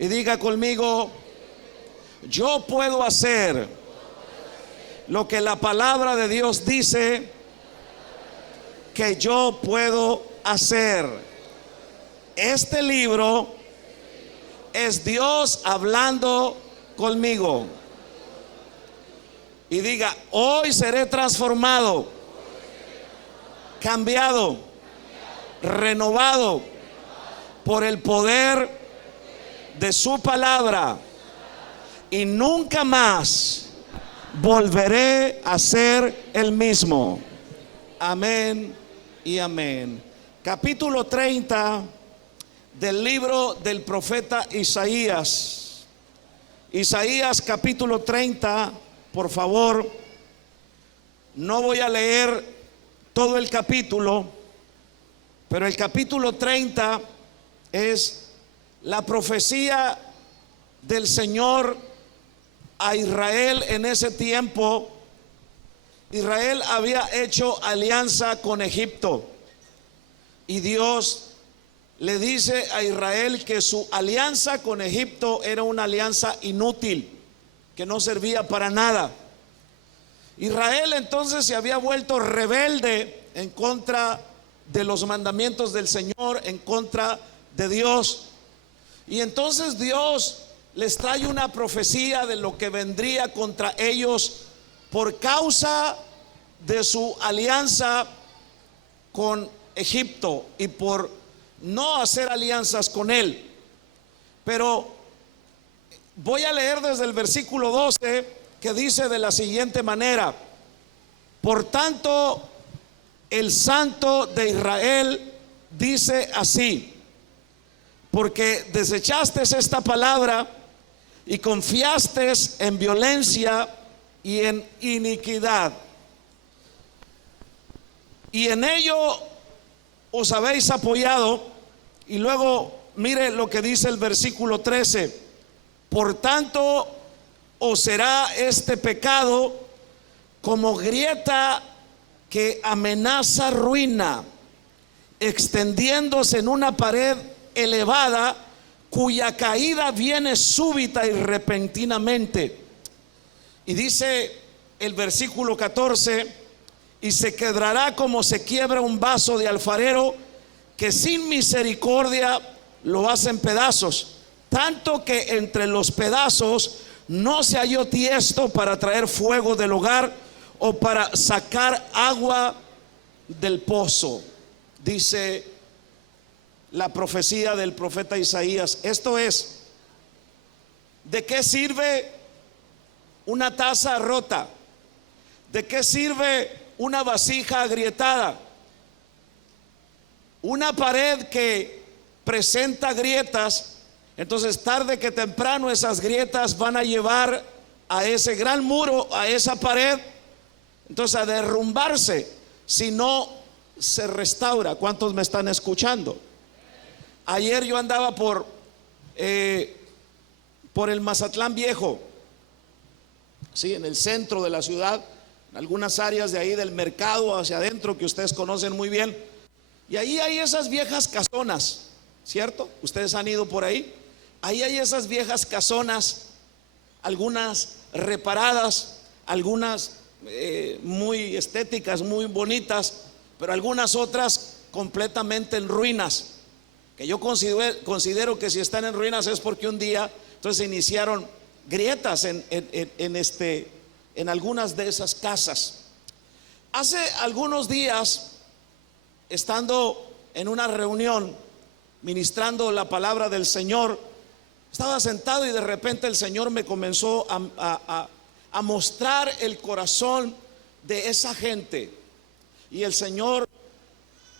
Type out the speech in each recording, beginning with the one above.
Y diga conmigo: yo puedo hacer lo que la palabra de Dios dice que yo puedo hacer. Este libro es Dios hablando conmigo. Y diga: hoy seré transformado, cambiado, renovado por el poder de su palabra, y nunca más volveré a ser el mismo. Amén y amén. Capítulo 30 del libro del profeta Isaías. Isaías capítulo 30, por favor. No voy a leer todo el capítulo, pero el capítulo 30 es la profecía del Señor a Israel. En ese tiempo Israel había hecho alianza con Egipto, y Dios le dice a Israel que su alianza con Egipto era una alianza inútil, que no servía para nada. Israel entonces se había vuelto rebelde en contra de los mandamientos del Señor, en contra de Dios. Y entonces Dios les trae una profecía de lo que vendría contra ellos por causa de su alianza con Egipto y por no hacer alianzas con él. Pero voy a leer desde el versículo 12, que dice de la siguiente manera: por tanto, el Santo de Israel dice así: porque desechaste esta palabra y confiaste en violencia y en iniquidad, y en ello os habéis apoyado. Y luego mire lo que dice el versículo 13: por tanto os será este pecado como grieta que amenaza ruina, extendiéndose en una pared elevada, cuya caída viene súbita y repentinamente. Y dice el versículo 14: y se quebrará como se quiebra un vaso de alfarero, que sin misericordia lo hace en pedazos, tanto que entre los pedazos no se halló tiesto para traer fuego del hogar o para sacar agua del pozo. Dice la profecía del profeta Isaías. Esto es: ¿de qué sirve una taza rota? ¿De qué sirve una vasija agrietada? Una pared que presenta grietas, entonces tarde que temprano esas grietas van a llevar a ese gran muro, a esa pared, entonces a derrumbarse si no se restaura. ¿Cuántos me están escuchando? Ayer yo andaba por el Mazatlán Viejo, sí, en el centro de la ciudad, en algunas áreas de ahí del mercado hacia adentro que ustedes conocen muy bien. Y ahí hay esas viejas casonas, ¿cierto? Ustedes han ido por ahí. Ahí hay esas viejas casonas, algunas reparadas, algunas muy estéticas, muy bonitas, pero algunas otras completamente en ruinas, que yo considero que si están en ruinas es porque un día entonces iniciaron grietas en algunas de esas casas. Hace algunos días, estando en una reunión ministrando la palabra del Señor, estaba sentado y de repente el Señor me comenzó a mostrar el corazón de esa gente. Y el Señor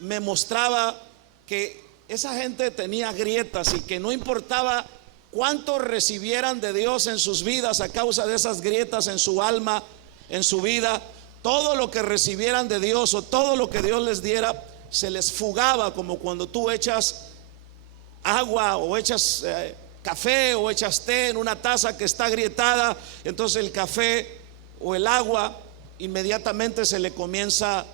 me mostraba que esa gente tenía grietas y que no importaba cuánto recibieran de Dios en sus vidas a causa de esas grietas en su alma, en su vida, todo lo que recibieran de Dios o todo lo que Dios les diera se les fugaba, como cuando tú echas agua o echas café o echas té en una taza que está agrietada. Entonces el café o el agua inmediatamente se le comienza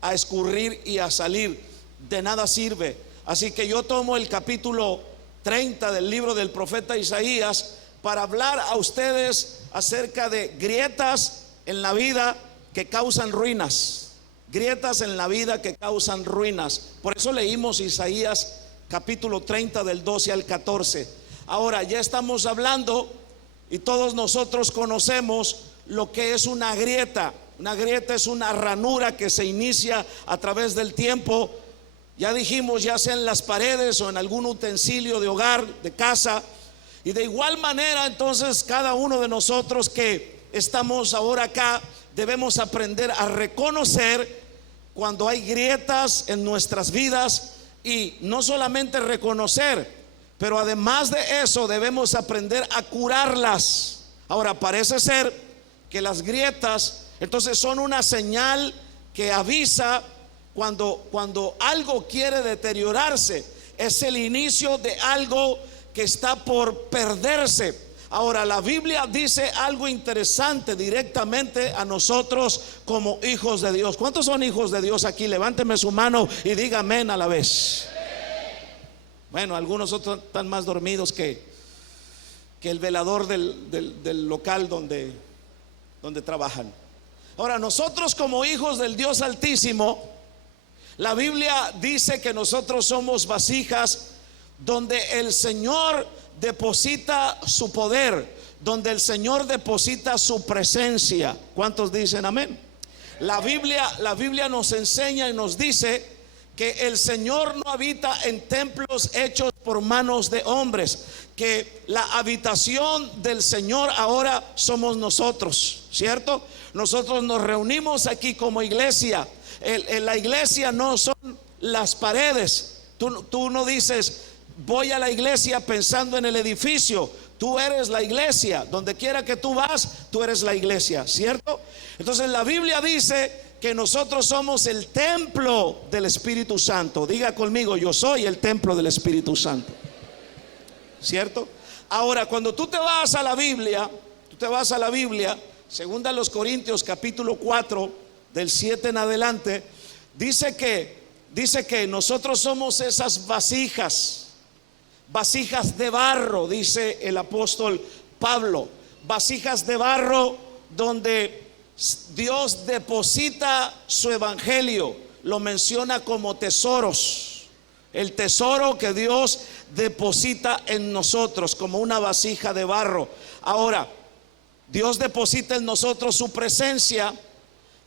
a escurrir y a salir. De nada sirve. Así que yo tomo el capítulo 30 del libro del profeta Isaías para hablar a ustedes acerca de grietas en la vida que causan ruinas. Grietas en la vida que causan ruinas. Por eso leímos Isaías capítulo 30 del 12 al 14. Ahora ya estamos hablando y todos nosotros conocemos lo que es una grieta. Una grieta es una ranura que se inicia a través del tiempo. Ya dijimos, ya sea en las paredes o en algún utensilio de hogar, de casa. Y de igual manera, entonces, cada uno de nosotros que estamos ahora acá, debemos aprender a reconocer cuando hay grietas en nuestras vidas. Y no solamente reconocer, pero además de eso debemos aprender a curarlas. Ahora, parece ser que las grietas entonces son una señal que avisa cuando algo quiere deteriorarse. Es el inicio de algo que está por perderse. Ahora, la Biblia dice algo interesante directamente a nosotros como hijos de Dios. ¿Cuántos son hijos de Dios aquí? Levánteme su mano y diga amén a la vez. Bueno, algunos otros están más dormidos que el velador del local donde trabajan. Ahora, nosotros como hijos del Dios Altísimo, la Biblia dice que nosotros somos vasijas donde el Señor deposita su poder, donde el Señor deposita su presencia. ¿Cuántos dicen amén? La Biblia nos enseña y nos dice que el Señor no habita en templos hechos por manos de hombres, que la habitación del Señor ahora somos nosotros, ¿cierto? Nosotros nos reunimos aquí como iglesia. La iglesia no son las paredes. Tú no dices voy a la iglesia pensando en el edificio. Tú eres la iglesia. Donde quiera que tú vas, tú eres la iglesia, ¿cierto? Entonces la Biblia dice que nosotros somos el templo del Espíritu Santo. Diga conmigo, yo soy el templo del Espíritu Santo, ¿cierto? Ahora, cuando tú te vas a la Biblia, segunda a los Corintios capítulo 4 del 7 en adelante, dice que nosotros somos esas vasijas de barro, dice el apóstol Pablo, vasijas de barro donde Dios deposita su evangelio. Lo menciona como tesoros, el tesoro que Dios deposita en nosotros como una vasija de barro. Ahora, Dios deposita en nosotros su presencia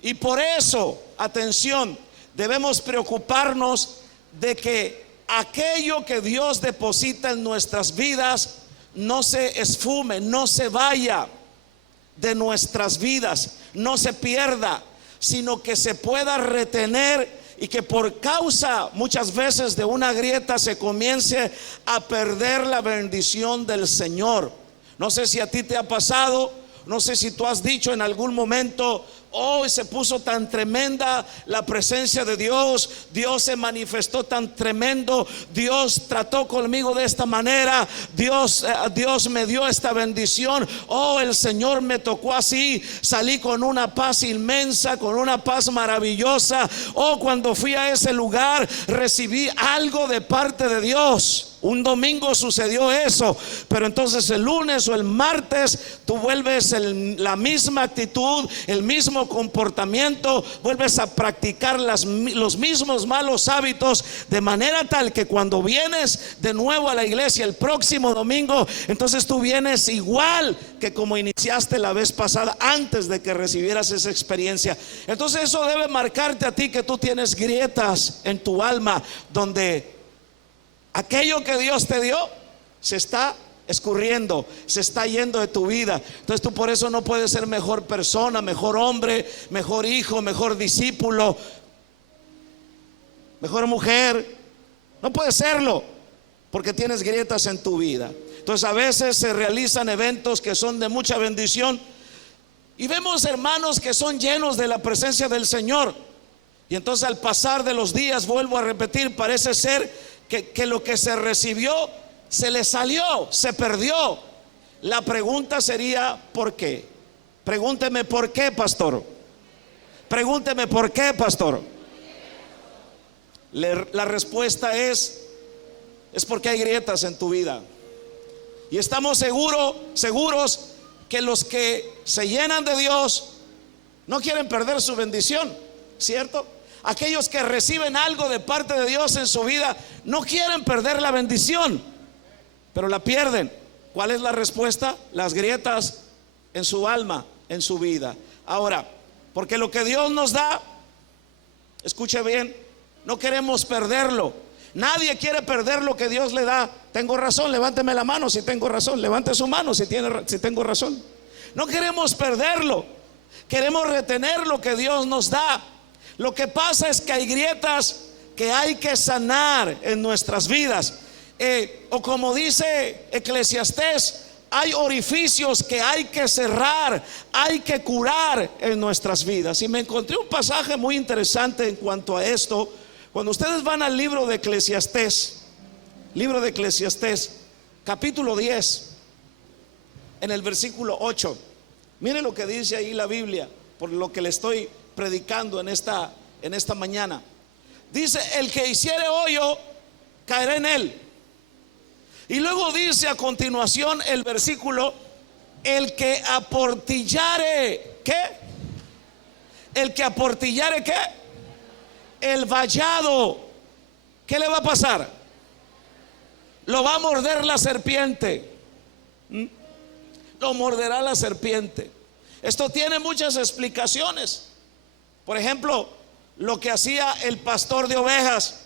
y por eso, atención, debemos preocuparnos de que aquello que Dios deposita en nuestras vidas no se esfume, no se vaya de nuestras vidas, no se pierda, sino que se pueda retener y que por causa muchas veces de una grieta se comience a perder la bendición del Señor. No sé si a ti te ha pasado, no sé si tú has dicho en algún momento: hoy se puso tan tremenda la presencia de Dios, Dios se manifestó tan tremendo, Dios trató conmigo de esta manera, Dios me dio esta bendición, oh, el Señor me tocó así, salí con una paz inmensa, con una paz maravillosa, oh, cuando fui a ese lugar recibí algo de parte de Dios. Un domingo sucedió eso, pero entonces el lunes o el martes tú vuelves la misma actitud, el mismo comportamiento, vuelves a practicar los mismos malos hábitos, de manera tal que cuando vienes de nuevo a la iglesia el próximo domingo, entonces tú vienes igual que como iniciaste la vez pasada, antes de que recibieras esa experiencia. Entonces eso debe marcarte a ti que tú tienes grietas en tu alma, donde aquello que Dios te dio se está escurriendo, se está yendo de tu vida. Entonces tú por eso no puedes ser mejor persona, mejor hombre, mejor hijo, mejor discípulo, mejor mujer. No puedes serlo porque tienes grietas en tu vida. Entonces a veces se realizan eventos que son de mucha bendición y vemos hermanos que son llenos de la presencia del Señor, y entonces al pasar de los días, vuelvo a repetir, parece ser que lo que se recibió se le salió, se perdió. La pregunta sería ¿por qué? Pregúnteme por qué, pastor. Pregúnteme por qué, pastor. La respuesta es es porque hay grietas en tu vida. Y estamos seguros que los que se llenan de Dios no quieren perder su bendición, ¿cierto? Aquellos que reciben algo de parte de Dios en su vida no quieren perder la bendición, pero la pierden. ¿Cuál es la respuesta? Las grietas en su alma, en su vida. Ahora, porque lo que Dios nos da, escuche bien, no queremos perderlo. Nadie quiere perder lo que Dios le da. Tengo razón, levánteme la mano si tengo razón. Levante su mano si tengo razón. No queremos perderlo, queremos retener lo que Dios nos da. Lo que pasa es que hay grietas que hay que sanar en nuestras vidas. O como dice Eclesiastés, hay orificios que hay que cerrar, hay que curar en nuestras vidas. Y me encontré un pasaje muy interesante en cuanto a esto. Cuando ustedes van al libro de Eclesiastés, capítulo 10, en el versículo 8, mire lo que dice ahí la Biblia, por lo que le estoy predicando en esta mañana. Dice: el que hiciere hoyo, caerá en él. Y luego dice a continuación el versículo: el que aportillare, ¿qué? El que aportillare, ¿qué? El vallado, ¿qué le va a pasar? Lo va a morder la serpiente. Lo morderá la serpiente. Esto tiene muchas explicaciones. Por ejemplo, lo que hacía el pastor de ovejas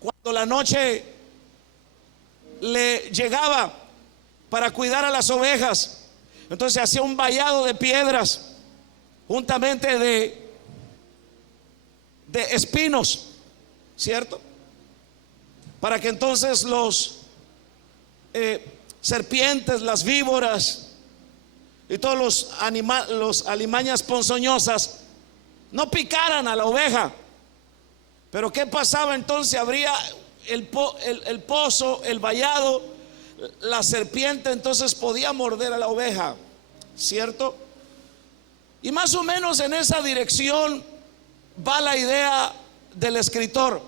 cuando la noche le llegaba para cuidar a las ovejas, entonces hacía un vallado de piedras juntamente de espinos, ¿cierto? Para que entonces los serpientes, las víboras y todos los alimañas ponzoñosas no picaran a la oveja. Pero ¿qué pasaba entonces? Abría el pozo, el vallado, la serpiente entonces podía morder a la oveja, ¿cierto? Y más o menos en esa dirección va la idea del escritor.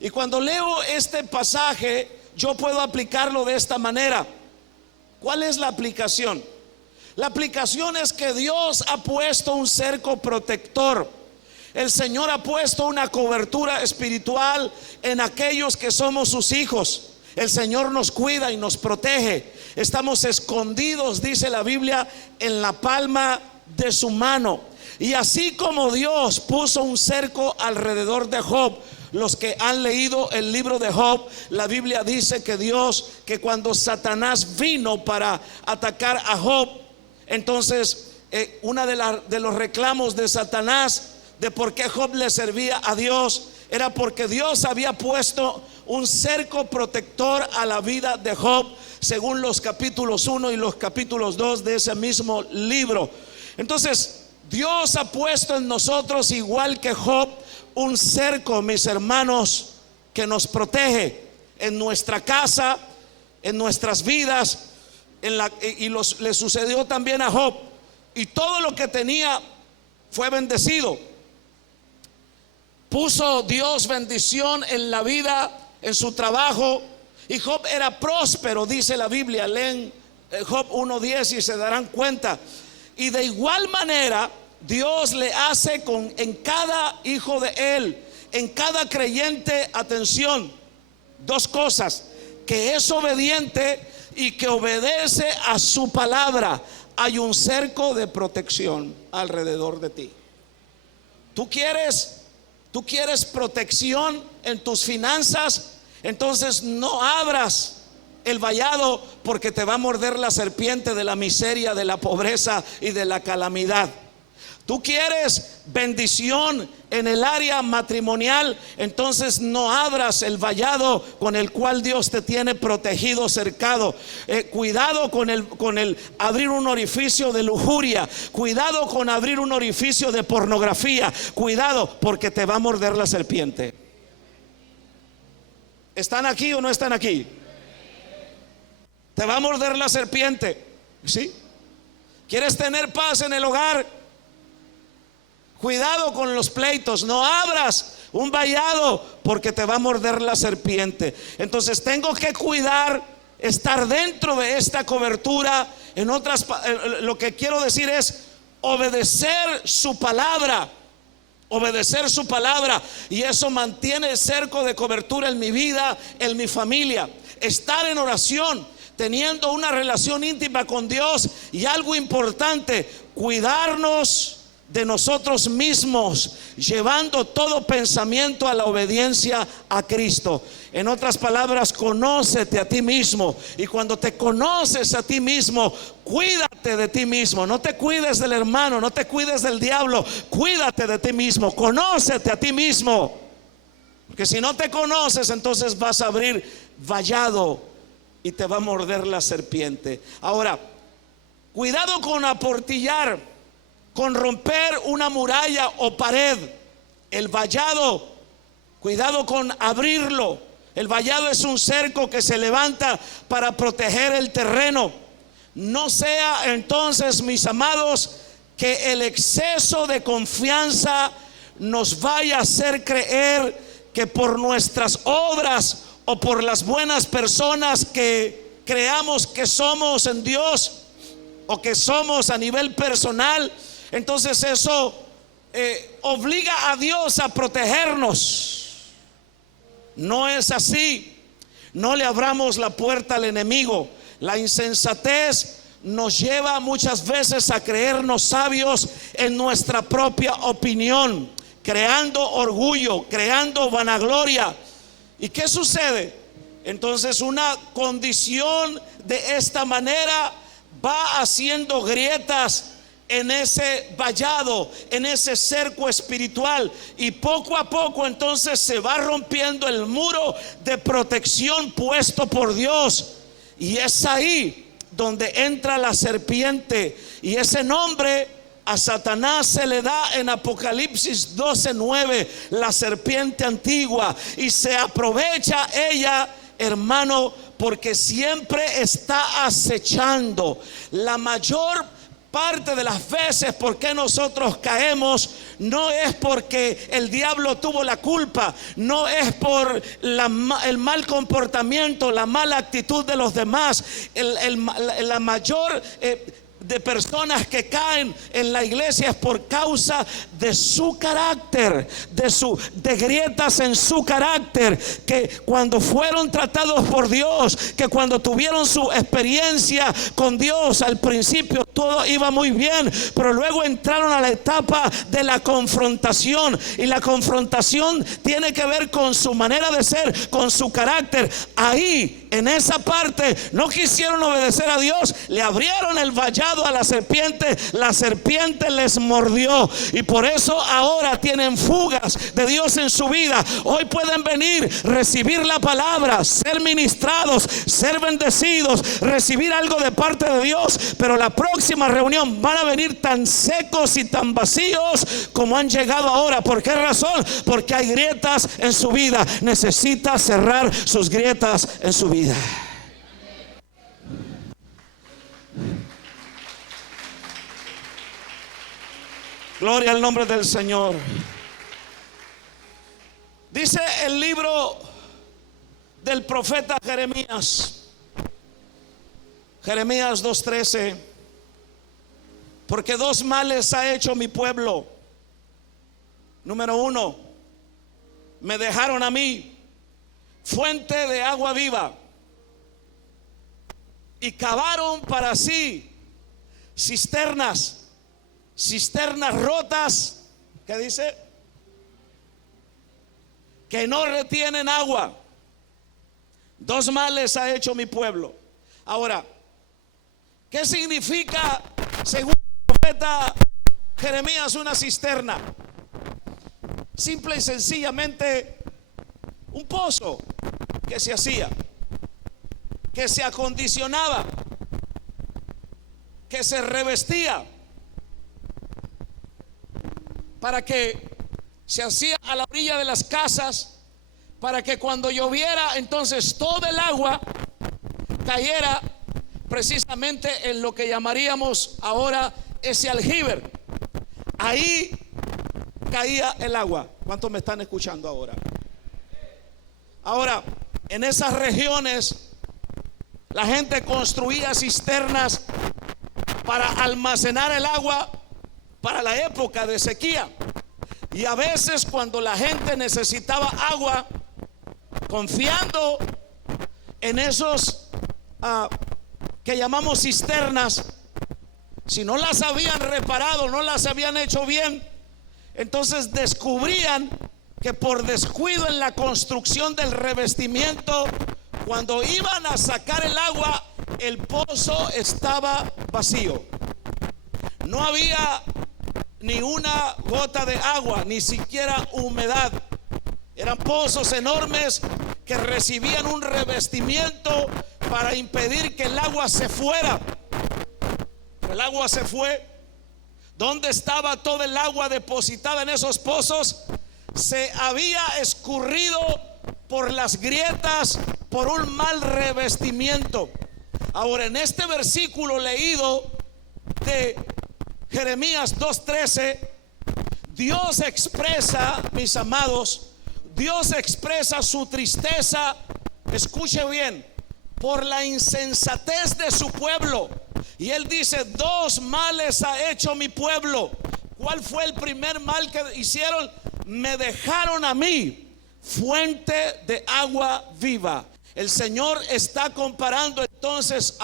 Y cuando leo este pasaje, yo puedo aplicarlo de esta manera. ¿Cuál es la aplicación? La aplicación es que Dios ha puesto un cerco protector. El Señor ha puesto una cobertura espiritual en aquellos que somos sus hijos. El Señor nos cuida y nos protege. Estamos escondidos, dice la Biblia, en la palma de su mano. Y así como Dios puso un cerco alrededor de Job, los que han leído el libro de Job, la Biblia dice que Dios, que cuando Satanás vino para atacar a Job, entonces una de los reclamos de Satanás de por qué Job le servía a Dios era porque Dios había puesto un cerco protector a la vida de Job, según los capítulos 1 y los capítulos 2 de ese mismo libro. Entonces Dios ha puesto en nosotros, igual que Job, un cerco, mis hermanos, que nos protege en nuestra casa, en nuestras vidas, le sucedió también a Job. Y todo lo que tenía fue bendecido. Puso Dios bendición en la vida, en su trabajo, y Job era próspero, dice la Biblia. Leen Job 1:10 y se darán cuenta. Y de igual manera Dios le hace en cada hijo de él, en cada creyente, atención, dos cosas: que es obediente y que obedece a su palabra. Hay un cerco de protección alrededor de ti. ¿Tú quieres protección en tus finanzas? Entonces no abras el vallado, porque te va a morder la serpiente de la miseria, de la pobreza y de la calamidad. Tú quieres bendición en el área matrimonial, entonces no abras el vallado con el cual Dios te tiene protegido, cercado. Cuidado con el abrir un orificio de lujuria. Cuidado con abrir un orificio de pornografía. Cuidado, porque te va a morder la serpiente. ¿Están aquí o no están aquí? Te va a morder la serpiente, ¿sí? ¿Quieres tener paz en el hogar? Cuidado con los pleitos. No abras un vallado, porque te va a morder la serpiente. Entonces tengo que cuidar, estar dentro de esta cobertura. En otras, lo que quiero decir es obedecer su palabra. Obedecer su palabra, y eso mantiene el cerco de cobertura en mi vida, en mi familia. Estar en oración, teniendo una relación íntima con Dios, y algo importante, cuidarnos de nosotros mismos, llevando todo pensamiento a la obediencia a Cristo. En otras palabras, conócete a ti mismo, y cuando te conoces a ti mismo, cuídate de ti mismo. No te cuides del hermano, no te cuides del diablo, cuídate de ti mismo, conócete a ti mismo, porque si no te conoces, entonces vas a abrir vallado y te va a morder la serpiente. Ahora, cuidado con aportillar, con romper una muralla o pared. El vallado, cuidado con abrirlo. El vallado es un cerco que se levanta para proteger el terreno. No sea entonces, mis amados, que el exceso de confianza nos vaya a hacer creer que por nuestras obras o por las buenas personas que creamos que somos en Dios, o que somos a nivel personal, entonces eso obliga a Dios a protegernos. No es así. No le abramos la puerta al enemigo. La insensatez nos lleva muchas veces a creernos sabios en nuestra propia opinión, creando orgullo, creando vanagloria. ¿Y qué sucede? Entonces una condición de esta manera va haciendo grietas en ese vallado, en ese cerco espiritual, y poco a poco entonces se va rompiendo el muro de protección puesto por Dios, y es ahí donde entra la serpiente. Y ese nombre a Satanás se le da en Apocalipsis 12:9, la serpiente antigua, y se aprovecha ella, hermano, porque siempre está acechando. La mayor parte de las veces por qué nosotros caemos no es porque el diablo tuvo la culpa, no es por el mal comportamiento, la mala actitud de los demás. La mayor de personas que caen en la iglesia es por causa de su carácter, de grietas en su carácter, que cuando fueron tratados por Dios, que cuando tuvieron su experiencia con Dios, al principio todo iba muy bien, pero luego entraron a la etapa de la confrontación, y la confrontación tiene que ver con su manera de ser, con su carácter. Ahí, en esa parte, no quisieron obedecer a Dios, le abrieron el vallado a la serpiente les mordió, y por eso ahora tienen fugas de Dios en su vida. Hoy pueden venir, recibir la palabra, ser ministrados, ser bendecidos, recibir algo de parte de Dios, pero la próxima reunión van a venir tan secos y tan vacíos como han llegado ahora. ¿Por qué razón? Porque hay grietas en su vida. Necesita cerrar sus grietas en su vida. Gloria al nombre del Señor. Dice el libro del profeta Jeremías, Jeremías 2:13: porque dos males ha hecho mi pueblo. Número uno, me dejaron a mí, fuente de agua viva, y cavaron para sí cisternas rotas. ¿Qué dice? Que no retienen agua. Dos males ha hecho mi pueblo. Ahora, ¿qué significa, según el profeta Jeremías, una cisterna? Simple y sencillamente un pozo que se hacía, que se acondicionaba, que se revestía, para que se hacía a la orilla de las casas, para que cuando lloviera entonces todo el agua cayera precisamente en lo que llamaríamos ahora ese aljibe. Ahí caía el agua. ¿Cuántos me están escuchando ahora? Ahora, en esas regiones la gente construía cisternas para almacenar el agua para la época de sequía. Y a veces cuando la gente necesitaba agua, confiando en esos que llamamos cisternas, si no las habían reparado, no las habían hecho bien, entonces descubrían que por descuido en la construcción del revestimiento, cuando iban a sacar el agua, el pozo estaba vacío. No había ni una gota de agua, ni siquiera humedad. Eran pozos enormes que recibían un revestimiento para impedir que el agua se fuera. El agua se fue. ¿Dónde estaba todo el agua depositada en esos pozos? Se había escurrido por las grietas por un mal revestimiento. Ahora, en este versículo leído de Jeremías 2:13, Dios expresa, mis amados, Dios expresa su tristeza, escuche bien, por la insensatez de su pueblo. Y él dice: dos males ha hecho mi pueblo. ¿Cuál fue el primer mal que hicieron? Me dejaron a mí, fuente de agua viva. El Señor está comparando entonces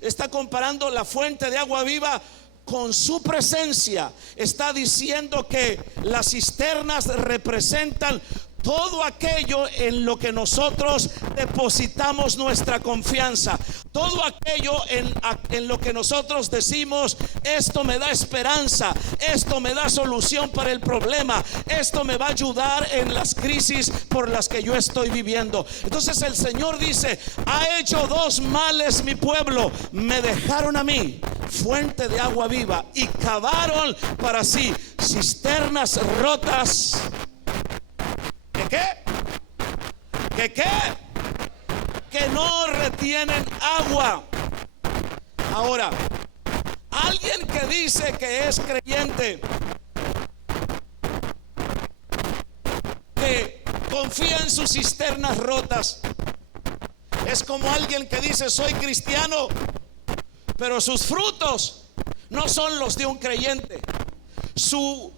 está comparando la fuente de agua viva con su presencia. Está diciendo que las cisternas representan todo aquello en lo que nosotros depositamos nuestra confianza, todo aquello en lo que nosotros decimos: esto me da esperanza, esto me da solución para el problema, esto me va a ayudar en las crisis por las que yo estoy viviendo. Entonces el Señor dice: ha hecho dos males mi pueblo, me dejaron a mí, fuente de agua viva, y cavaron para sí cisternas rotas. Que no retienen agua. Ahora, alguien que dice que es creyente, que confía en sus cisternas rotas, es como alguien que dice: soy cristiano, pero sus frutos no son los de un creyente. Su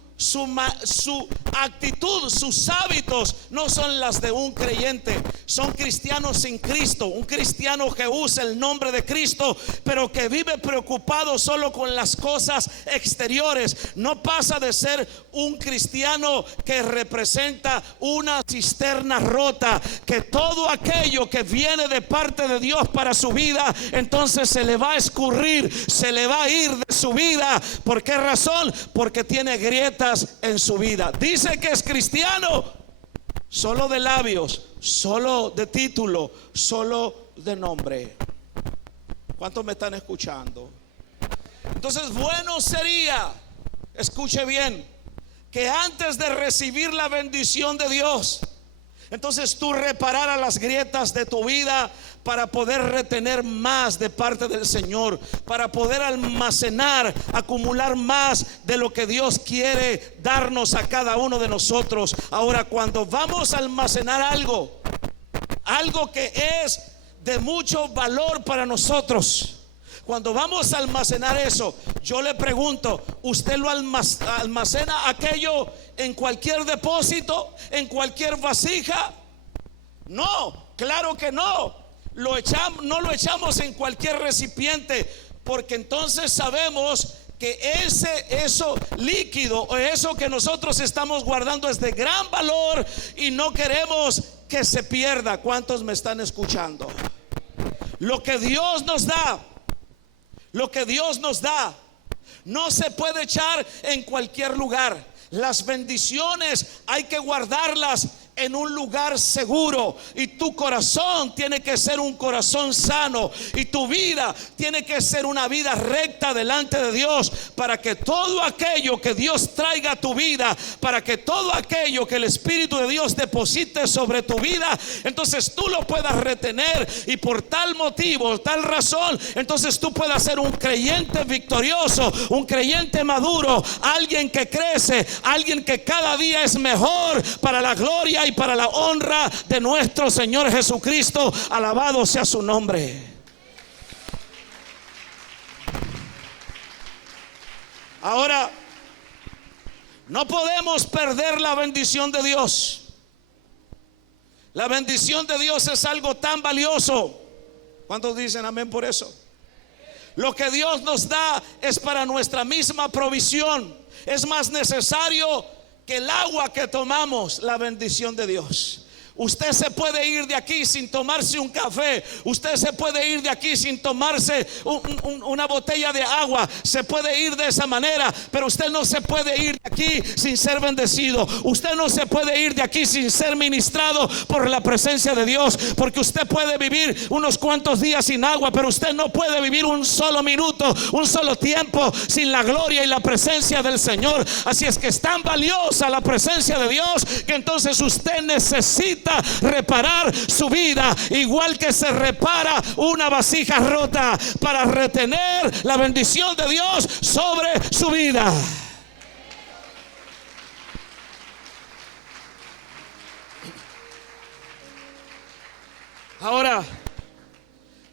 actitud, sus hábitos no son las de un creyente. Son cristianos sin Cristo. Un cristiano que usa el nombre de Cristo, pero que vive preocupado solo con las cosas exteriores. No pasa de ser un cristiano que representa una cisterna rota, que todo aquello que viene de parte de Dios para su vida, entonces se le va a escurrir, se le va a ir de su vida. ¿Por qué razón? Porque tiene grietas en su vida. Dice que es cristiano solo de labios, solo de título, solo de nombre. ¿Cuántos me están escuchando? Entonces, bueno sería, escuche bien, que antes de recibir la bendición de Dios, entonces tú repararas las grietas de tu vida para poder retener más de parte del Señor, para poder almacenar, acumular más de lo que Dios quiere darnos a cada uno de nosotros. Ahora, cuando vamos a almacenar algo que es de mucho valor para nosotros, cuando vamos a almacenar eso, yo le pregunto: ¿usted lo almacena aquello en cualquier depósito, en cualquier vasija? No, claro que no. No lo echamos en cualquier recipiente, porque entonces sabemos que eso líquido, o eso que nosotros estamos guardando, es de gran valor y no queremos que se pierda. ¿Cuántos me están escuchando? Lo que Dios nos da, no se puede echar en cualquier lugar. Las bendiciones hay que guardarlas en un lugar seguro, y tu corazón tiene que ser un corazón sano, y tu vida tiene que ser una vida recta delante de Dios, para que todo aquello que Dios traiga a tu vida, para que todo aquello que el Espíritu de Dios deposite sobre tu vida, entonces tú lo puedas retener, y por tal motivo, tal razón, entonces tú puedas ser un creyente victorioso, un creyente maduro, alguien que crece, alguien que cada día es mejor para la gloria y para la honra de nuestro Señor Jesucristo. Alabado sea su nombre. Ahora, no podemos perder la bendición de Dios. La bendición de Dios es algo tan valioso. ¿Cuántos dicen amén por eso? Lo que Dios nos da es para nuestra misma provisión. Es más necesario que el agua que tomamos, la bendición de Dios. Usted se puede ir de aquí sin tomarse un café. Usted se puede ir de aquí sin tomarse una botella de agua. Se puede ir de esa manera, pero usted no se puede ir de aquí sin ser bendecido. Usted no se puede ir de aquí sin ser ministrado por la presencia de Dios. Porque usted puede vivir unos cuantos días sin agua, pero usted no puede vivir un solo minuto, un solo tiempo sin la gloria y la presencia del Señor. Así es que es tan valiosa la presencia de Dios, que entonces usted necesita reparar su vida, igual que se repara una vasija rota, para retener la bendición de Dios sobre su vida. Ahora,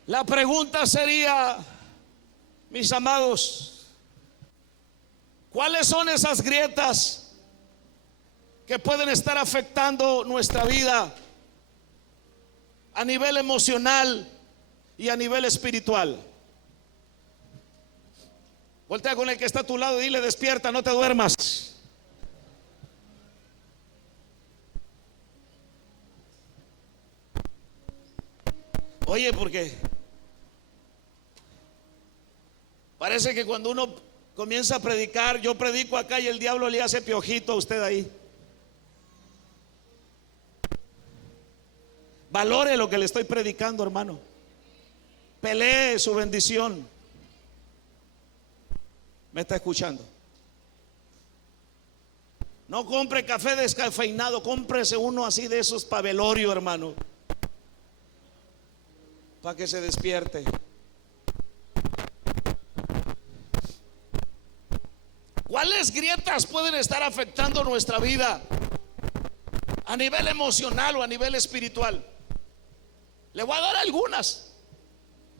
la pregunta sería, mis amados, ¿cuáles son esas grietas que pueden estar afectando nuestra vida a nivel emocional y a nivel espiritual? Voltea con el que está a tu lado y dile: despierta, no te duermas. Oye, porque parece que cuando uno comienza a predicar, yo predico acá y el diablo le hace piojito a usted ahí. Valore lo que le estoy predicando, hermano. Pelee su bendición. ¿Me está escuchando? No compre café descafeinado, cómprese uno así de esos pa' velorio, hermano, para que se despierte. ¿Cuáles grietas pueden estar afectando nuestra vida a nivel emocional o a nivel espiritual? Le voy a dar algunas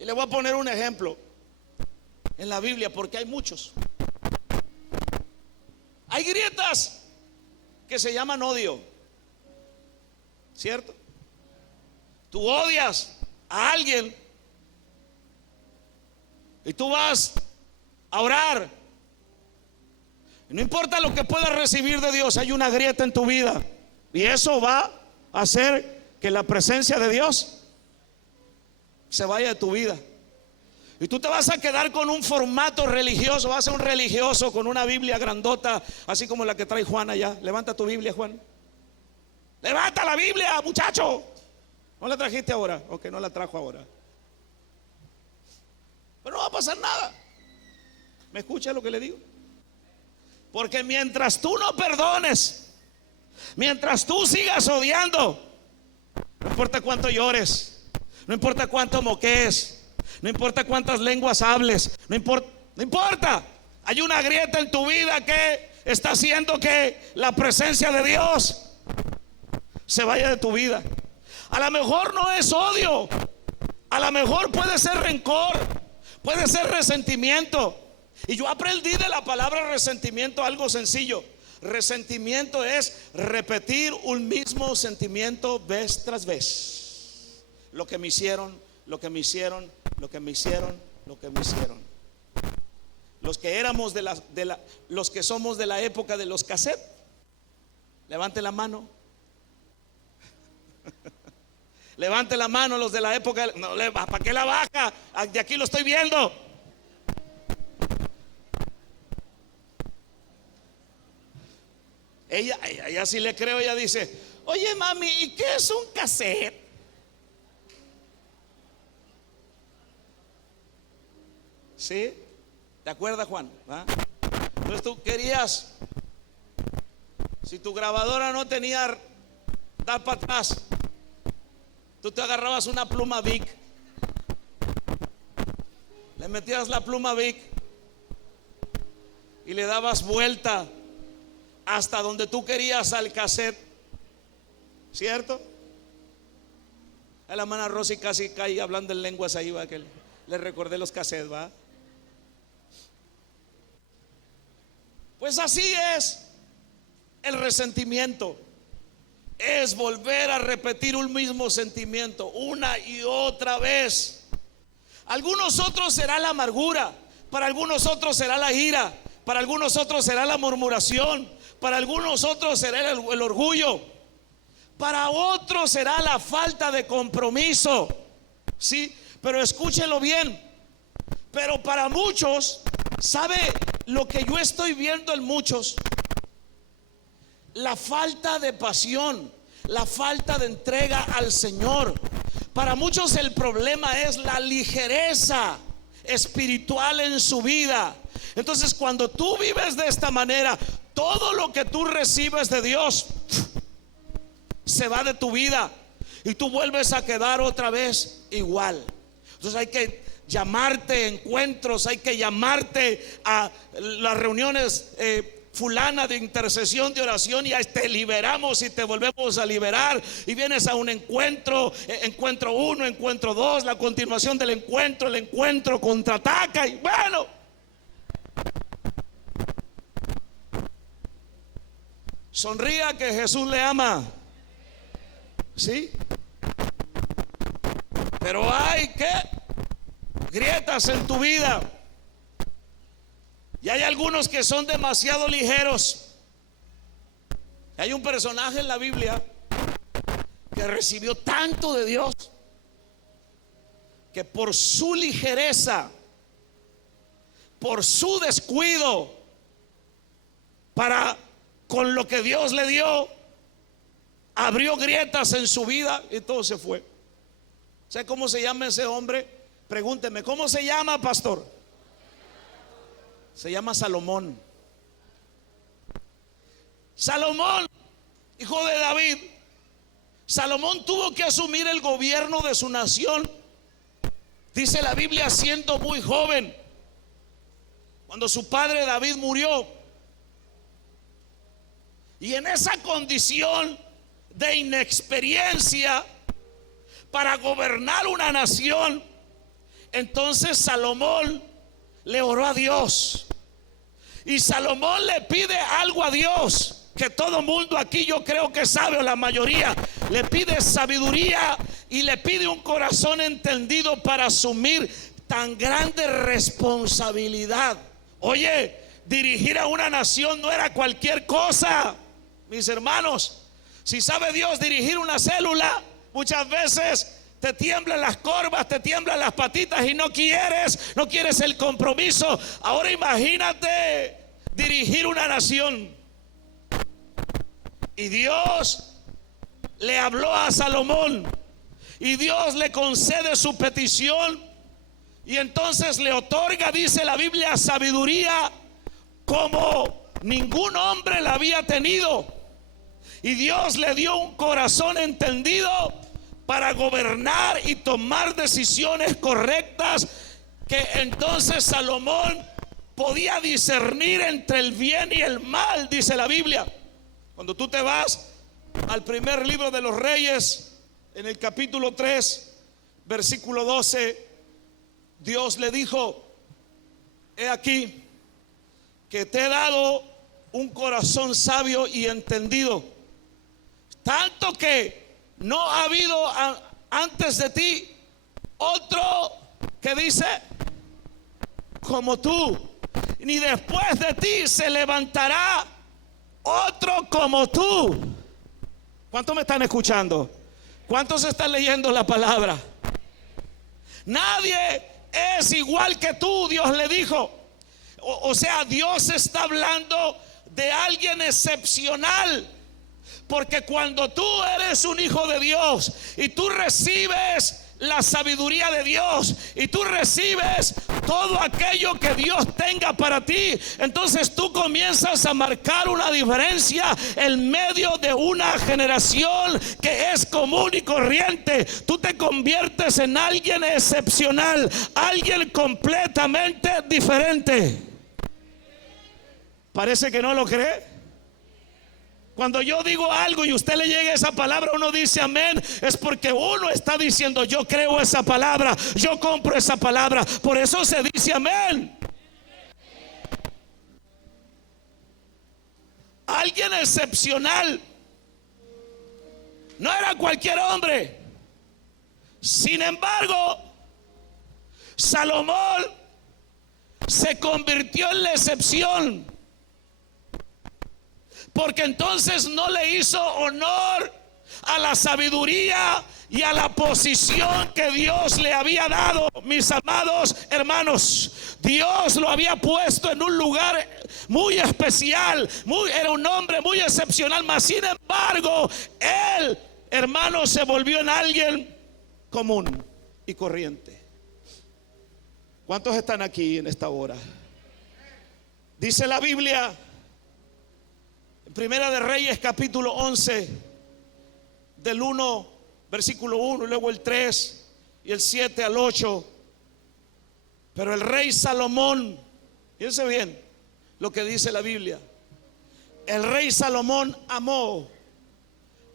y le voy a poner un ejemplo en la Biblia, porque hay muchos. Hay grietas que se llaman odio, ¿cierto? Tú odias a alguien y tú vas a orar, y no importa lo que puedas recibir de Dios, hay una grieta en tu vida, y eso va a hacer que la presencia de Dios se vaya de tu vida. Y tú te vas a quedar con un formato religioso. Vas a ser un religioso con una Biblia grandota, así como la que trae Juan allá. Levanta tu Biblia, Juan. Levanta la Biblia, muchacho. ¿No la trajiste ahora? Ok, no la trajo ahora. Pero no va a pasar nada. ¿Me escucha lo que le digo? Porque mientras tú no perdones, mientras tú sigas odiando, no importa cuánto llores, no importa cuánto moquees, no importa cuántas lenguas hables, no importa. Hay una grieta en tu vida que está haciendo que la presencia de Dios se vaya de tu vida. A lo mejor no es odio, a lo mejor puede ser rencor, puede ser resentimiento. Y yo aprendí de la palabra resentimiento algo sencillo. Resentimiento es repetir un mismo sentimiento vez tras vez. Lo que me hicieron, lo que me hicieron, lo que me hicieron, lo que me hicieron. Los que éramos los que somos de la época de los cassettes, levante la mano. Levante la mano los de la época. No, ¿para qué la baja? De aquí lo estoy viendo. Ella sí le creo. Ella dice: oye, mami, ¿y qué es un cassette? ¿Sí? ¿Te acuerdas, Juan? ¿Va? Entonces tú querías, si tu grabadora no tenía dar para atrás, tú te agarrabas una pluma Bic, le metías la pluma Bic y le dabas vuelta hasta donde tú querías al cassette, ¿cierto? A la hermana Rosy casi caí hablando en lenguas ahí, va, que le recordé los cassettes, va. Pues así es el resentimiento. Es volver a repetir un mismo sentimiento una y otra vez. Algunos otros será la amargura, para algunos otros será la ira, para algunos otros será la murmuración, para algunos otros será el orgullo, para otros será la falta de compromiso. Sí, pero escúchelo bien. Pero para muchos, ¿sabe lo que yo estoy viendo en muchos? La falta de pasión, la falta de entrega al Señor. Para muchos el problema es la ligereza espiritual en su vida. Entonces, cuando tú vives de esta manera, todo lo que tú recibes de Dios se va de tu vida y tú vuelves a quedar otra vez igual. Entonces hay que llamarte a encuentros, hay que llamarte a las reuniones fulana de intercesión, de oración, y ahí te liberamos y te volvemos a liberar, y vienes a un encuentro, encuentro 1, encuentro 2, la continuación del encuentro, el encuentro contraataca, y bueno, sonría que Jesús le ama, ¿sí? Pero hay que grietas en tu vida. Y hay algunos que son demasiado ligeros. Hay un personaje en la Biblia que recibió tanto de Dios que por su ligereza, por su descuido para con lo que Dios le dio, abrió grietas en su vida y todo se fue. ¿Sabe cómo se llama ese hombre? Pregúnteme, ¿cómo se llama, pastor? Se llama Salomón. Salomón, hijo de David. Salomón tuvo que asumir el gobierno de su nación, dice la Biblia, siendo muy joven, cuando su padre David murió. Y en esa condición de inexperiencia para gobernar una nación, entonces Salomón le oró a Dios. Y Salomón le pide algo a Dios que todo mundo aquí yo creo que sabe, o la mayoría. Le pide sabiduría y le pide un corazón entendido para asumir tan grande responsabilidad. Oye, dirigir a una nación no era cualquier cosa, mis hermanos. Si sabe Dios dirigir una célula, muchas veces te tiemblan las corvas, te tiemblan las patitas y no quieres el compromiso. Ahora imagínate dirigir una nación. Y Dios le habló a Salomón y Dios le concede su petición, y entonces le otorga, dice la Biblia, sabiduría como ningún hombre la había tenido. Y Dios le dio un corazón entendido para gobernar y tomar decisiones correctas, que entonces Salomón podía discernir entre el bien y el mal, dice la Biblia. Cuando tú te vas al primer libro de los Reyes, en el capítulo 3, versículo 12, Dios le dijo: he aquí que te he dado un corazón sabio y entendido, tanto que no ha habido antes de ti otro que dice como tú, ni después de ti se levantará otro como tú. ¿Cuántos me están escuchando? ¿Cuántos están leyendo la palabra? Nadie es igual que tú, Dios le dijo. O sea, Dios está hablando de alguien excepcional. Porque cuando tú eres un hijo de Dios y tú recibes la sabiduría de Dios y tú recibes todo aquello que Dios tenga para ti, entonces tú comienzas a marcar una diferencia en medio de una generación que es común y corriente. Tú te conviertes en alguien excepcional, alguien completamente diferente. Parece que no lo cree. Cuando yo digo algo y usted le llega esa palabra, uno dice amén, es porque uno está diciendo: yo creo esa palabra, yo compro esa palabra. Por eso se dice amén. Alguien excepcional. No era cualquier hombre. Sin embargo, Salomón se convirtió en la excepción, porque entonces no le hizo honor a la sabiduría y a la posición que Dios le había dado. Mis amados hermanos, Dios lo había puesto en un lugar muy especial, era un hombre muy excepcional, mas sin embargo él, hermano, se volvió en alguien común y corriente. ¿Cuántos están aquí en esta hora? Dice la Biblia, Primera de Reyes capítulo 11, del 1, versículo 1, y luego el 3 y el 7 al 8. Pero el rey Salomón, fíjense bien lo que dice la Biblia. El rey Salomón amó,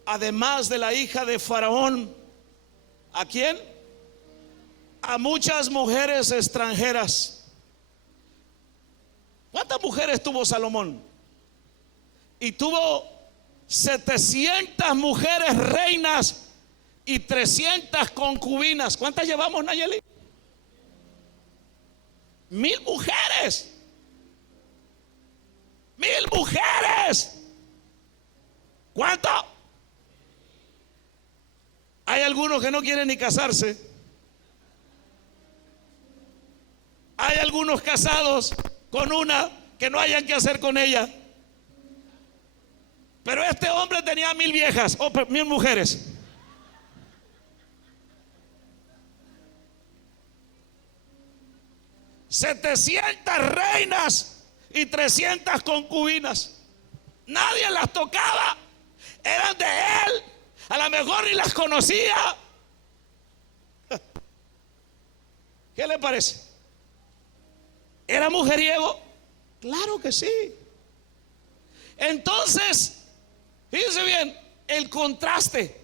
además de la hija de Faraón, ¿a quién? A muchas mujeres extranjeras. ¿Cuántas mujeres tuvo Salomón? Y tuvo 700 mujeres reinas y 300 concubinas. ¿Cuántas llevamos, Nayeli? 1000 mujeres. 1000 mujeres. ¿Cuánto? Hay algunos que no quieren ni casarse. Hay algunos casados con una que no hayan que hacer con ella. Pero este hombre tenía 1000 viejas, 1000 mujeres. ...700 reinas y 300 concubinas. Nadie las tocaba. Eran de él. A lo mejor ni las conocía. ¿Qué le parece? ¿Era mujeriego? Claro que sí. Entonces, fíjense bien el contraste.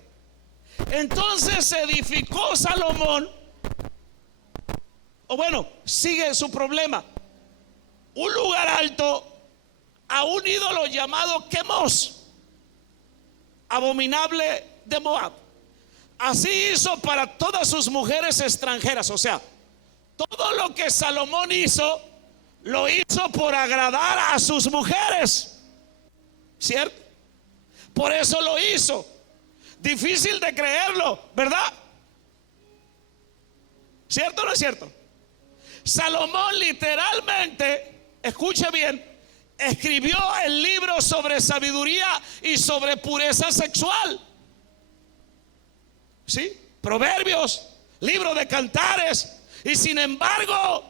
Entonces se edificó Salomón, o bueno, sigue su problema, un lugar alto a un ídolo llamado Quemos, abominable de Moab. Así hizo para todas sus mujeres extranjeras. O sea, todo lo que Salomón hizo, lo hizo por agradar a sus mujeres, ¿cierto? Por eso lo hizo. Difícil de creerlo, ¿verdad? ¿Cierto o no es cierto? Salomón literalmente, escuche bien, escribió el libro sobre sabiduría y sobre pureza sexual. ¿Sí? Proverbios, libro de Cantares. Y sin embargo,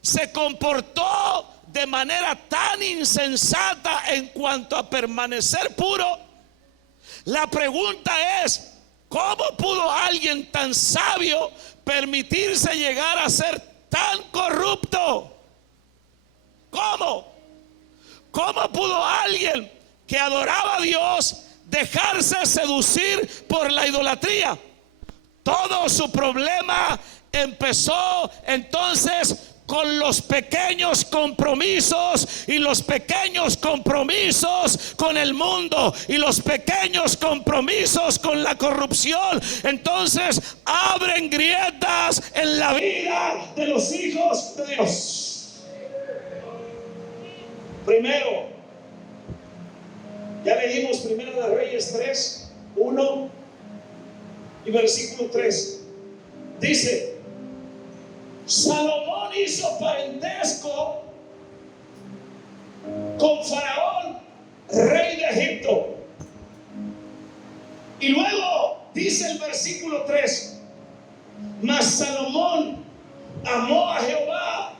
se comportó de manera tan insensata en cuanto a permanecer puro. La pregunta es: ¿cómo pudo alguien tan sabio permitirse llegar a ser tan corrupto? ¿Cómo? ¿Cómo pudo alguien que adoraba a Dios dejarse seducir por la idolatría? Todo su problema empezó entonces con los pequeños compromisos, y los pequeños compromisos con el mundo, y los pequeños compromisos con la corrupción. Entonces abren grietas en la vida de los hijos de Dios. Primero, ya leímos Primera de Reyes 3, 1 y versículo 3. Dice: Salomón hizo parentesco con Faraón, rey de Egipto. Y luego dice el versículo 3: Mas Salomón amó a Jehová,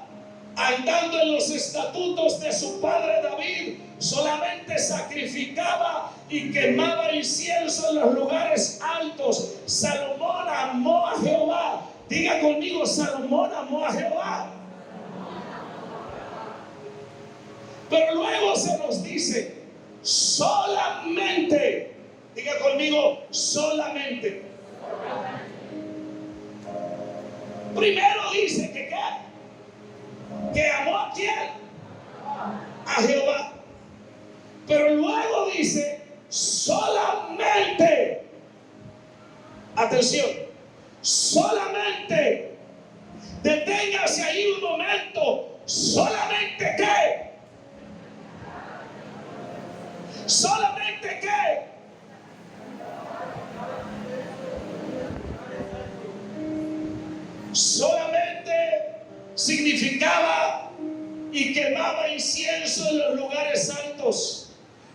andando en los estatutos de su padre David. Solamente sacrificaba y quemaba incienso en los lugares altos. Salomón amó a Jehová. Diga conmigo, Salomón amó a Jehová. Pero luego se nos dice, solamente, diga conmigo, solamente. Primero dice que ¿qué? Que amó a quién? A Jehová. Pero luego dice, solamente, atención, solamente, deténgase ahí un momento, solamente ¿qué? Solamente ¿qué? Solamente significaba y quemaba incienso en los lugares altos.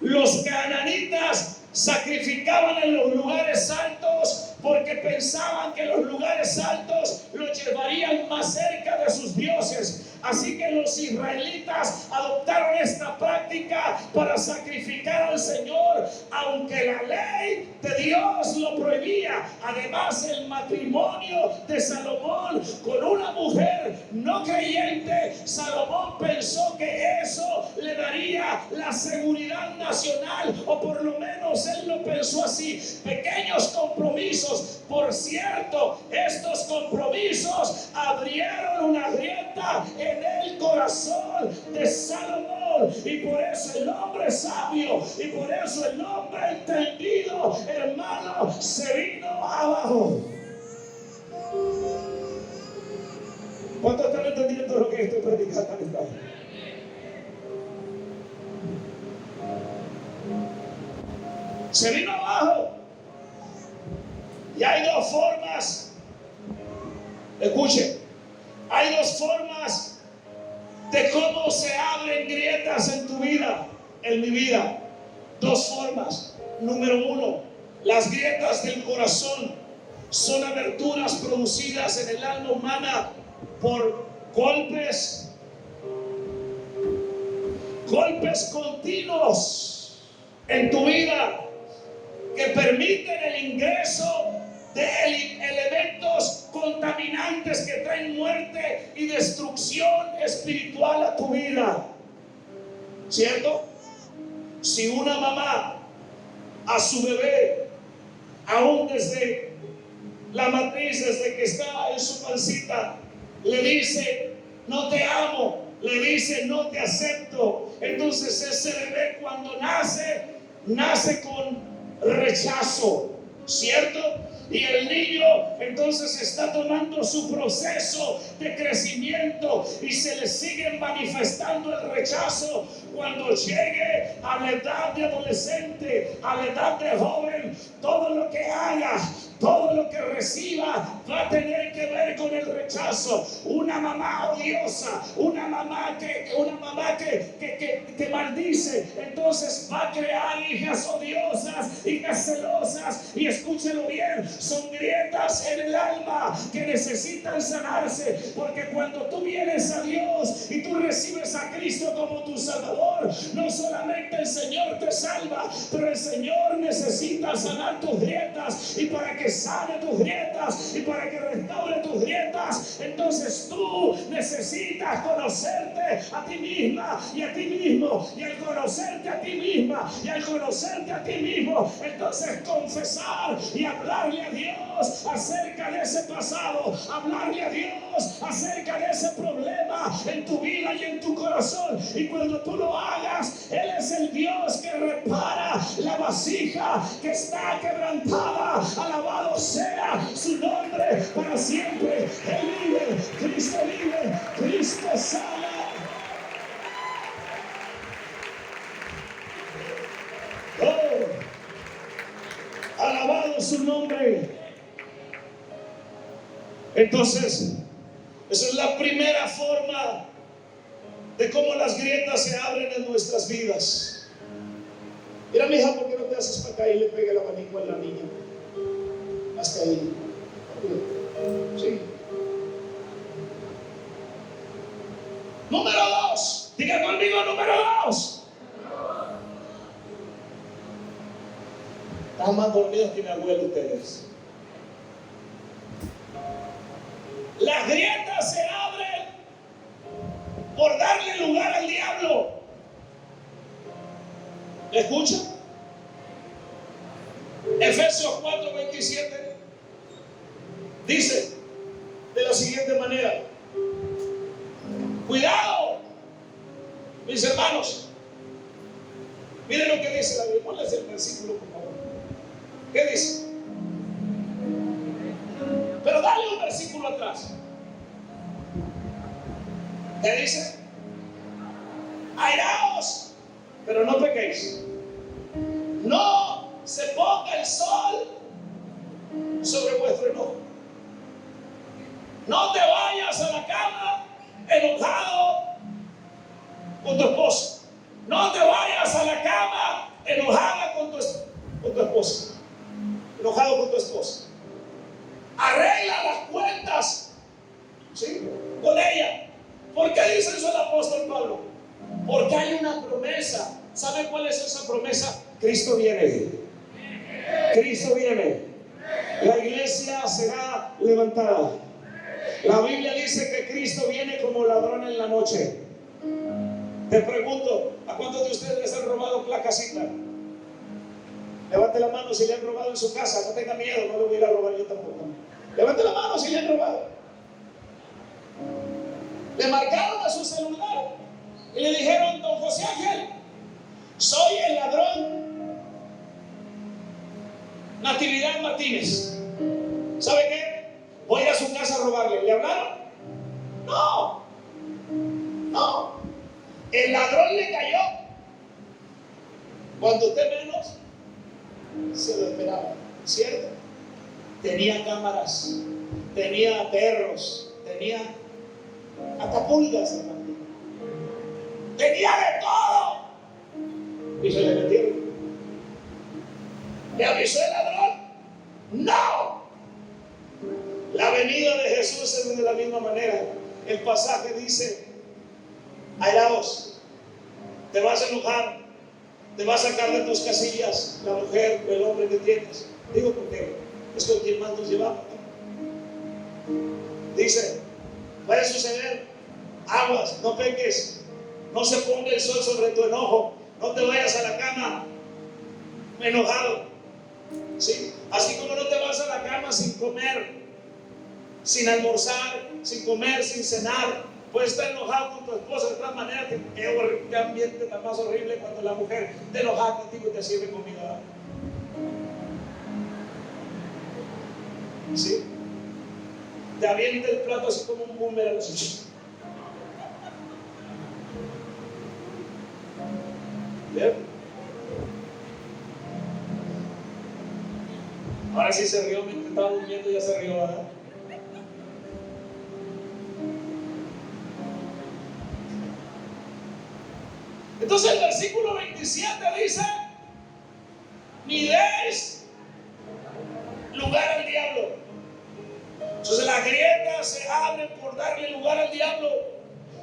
Los cananitas sacrificaban en los lugares altos porque pensaban que los lugares altos los llevarían más cerca de sus dioses. Así que los israelitas adoptaron esta práctica para sacrificar al Señor, aunque la ley de Dios lo prohibía. Además, el matrimonio de Salomón con una mujer no creyente, Salomón pensó que eso le daría la seguridad nacional, o por lo menos él lo pensó así. Pequeños compromisos. Por cierto, estos compromisos abrieron una grieta en el corazón de Salomón, y por eso el hombre sabio y por eso el hombre entendido, hermano, se vino abajo. ¿Cuántos están entendiendo lo que estoy predicando? Se vino abajo. Y hay dos formas, escuche, hay dos formas de cómo se abren grietas en tu vida, en mi vida. Dos formas. Número uno, las grietas del corazón son aberturas producidas en el alma humana por golpes continuos en tu vida que permiten el ingreso de elementos contaminantes que traen muerte y destrucción espiritual a tu vida. ¿Cierto? Si una mamá a su bebé, aún desde la matriz, desde que está en su pancita, le dice no te amo, le dice no te acepto, entonces ese bebé cuando nace con rechazo, ¿cierto? Y el niño entonces está tomando su proceso de crecimiento y se le sigue manifestando el rechazo. Cuando llegue a la edad de adolescente, a la edad de joven, todo lo que haga, todo lo que reciba va a tener que ver con el rechazo. Una mamá odiosa, una mamá que maldice, entonces va a crear hijas odiosas, hijas celosas. Y escúchelo bien, son grietas en el alma que necesitan sanarse, porque cuando tú vienes a Dios y tú recibes a Cristo como tu Salvador, no solamente el Señor te salva, pero el Señor necesita sanar tus grietas. Y para que sane tus grietas y para que restaure tus grietas, entonces tú necesitas conocerte a ti misma y a ti mismo. Y al conocerte a ti misma y al conocerte a ti mismo, entonces confesar y hablarle a Dios acerca de ese pasado, hablarle a Dios acerca de ese problema en tu vida y en tu corazón. Y cuando tú lo hagas, Él es el Dios que repara la vasija que está quebrantada. Alabado sea su nombre para siempre. Él vive, Cristo vive, Cristo sana. Oh, alabado su nombre. Entonces, esa es la primera forma de cómo las grietas se abren en nuestras vidas. Mira, mi hija, ¿por qué no te haces para acá y le pegue el abanico a la niña? Hasta ahí. Sí. Número 2. Diga conmigo, número 2. Están más dormidos que mi abuelo ustedes. Las grietas se abren por darle lugar al diablo. ¿Me escucha? Efesios 4:27 dice de la siguiente manera: cuidado, mis hermanos. Miren lo que dice la Biblia. Ponle el versículo, por favor. ¿Qué dice? Pero dale un versículo atrás. ¿Qué dice? Airaos, pero no pequéis. No se ponga el sol sobre vuestro enojo. No te vayas a la cama enojado con tu esposa. No te vayas a la cama enojada con tu esposa. Enojado con tu esposa. Arregla las cuentas, ¿sí?, con ella. ¿Por qué dice eso el apóstol Pablo? Porque hay una promesa. ¿Sabe cuál es esa promesa? Cristo viene. Cristo viene. La iglesia será levantada. La Biblia dice que Cristo viene como ladrón en la noche. Te pregunto, ¿a cuántos de ustedes les han robado la casita? Levante la mano si le han robado en su casa. No tenga miedo, no le voy a ir a robar yo tampoco. Levante la mano si le han robado. Le marcaron a su celular y le dijeron: don José Ángel, soy el ladrón Natividad Martínez. ¿Sabe qué? Voy a ir a su casa a robarle. ¿Le hablaron? No. No. El ladrón le cayó cuando usted menos se lo esperaba, ¿cierto? Tenía cámaras, tenía perros, tenía hasta pulgas, hermano. Tenía de todo. Y se le metieron. ¿Le avisó el ladrón? No. La venida de Jesús es de la misma manera. El pasaje dice: airaos, te vas a enojar, te vas a sacar de tus casillas la mujer o el hombre que tienes. Digo porque es con quien más nos llevamos. Dice: puede suceder, aguas, no peques, no se ponga el sol sobre tu enojo, no te vayas a la cama enojado, ¿sí? Así como no te vas a la cama sin comer, sin almorzar, sin comer, sin cenar. Puedes estar enojado con tu esposa de tal manera que qué ambiente tan más horrible cuando la mujer te enoja contigo y te sirve comida. ¿Sí? Te avienta el plato así como un boomerang. ¿Bien? Ahora sí se rió, mientras estaba durmiendo ya se rió, ¿verdad? Entonces el versículo 27 dice: ni deis lugar al diablo. Entonces las grietas se abren por darle lugar al diablo.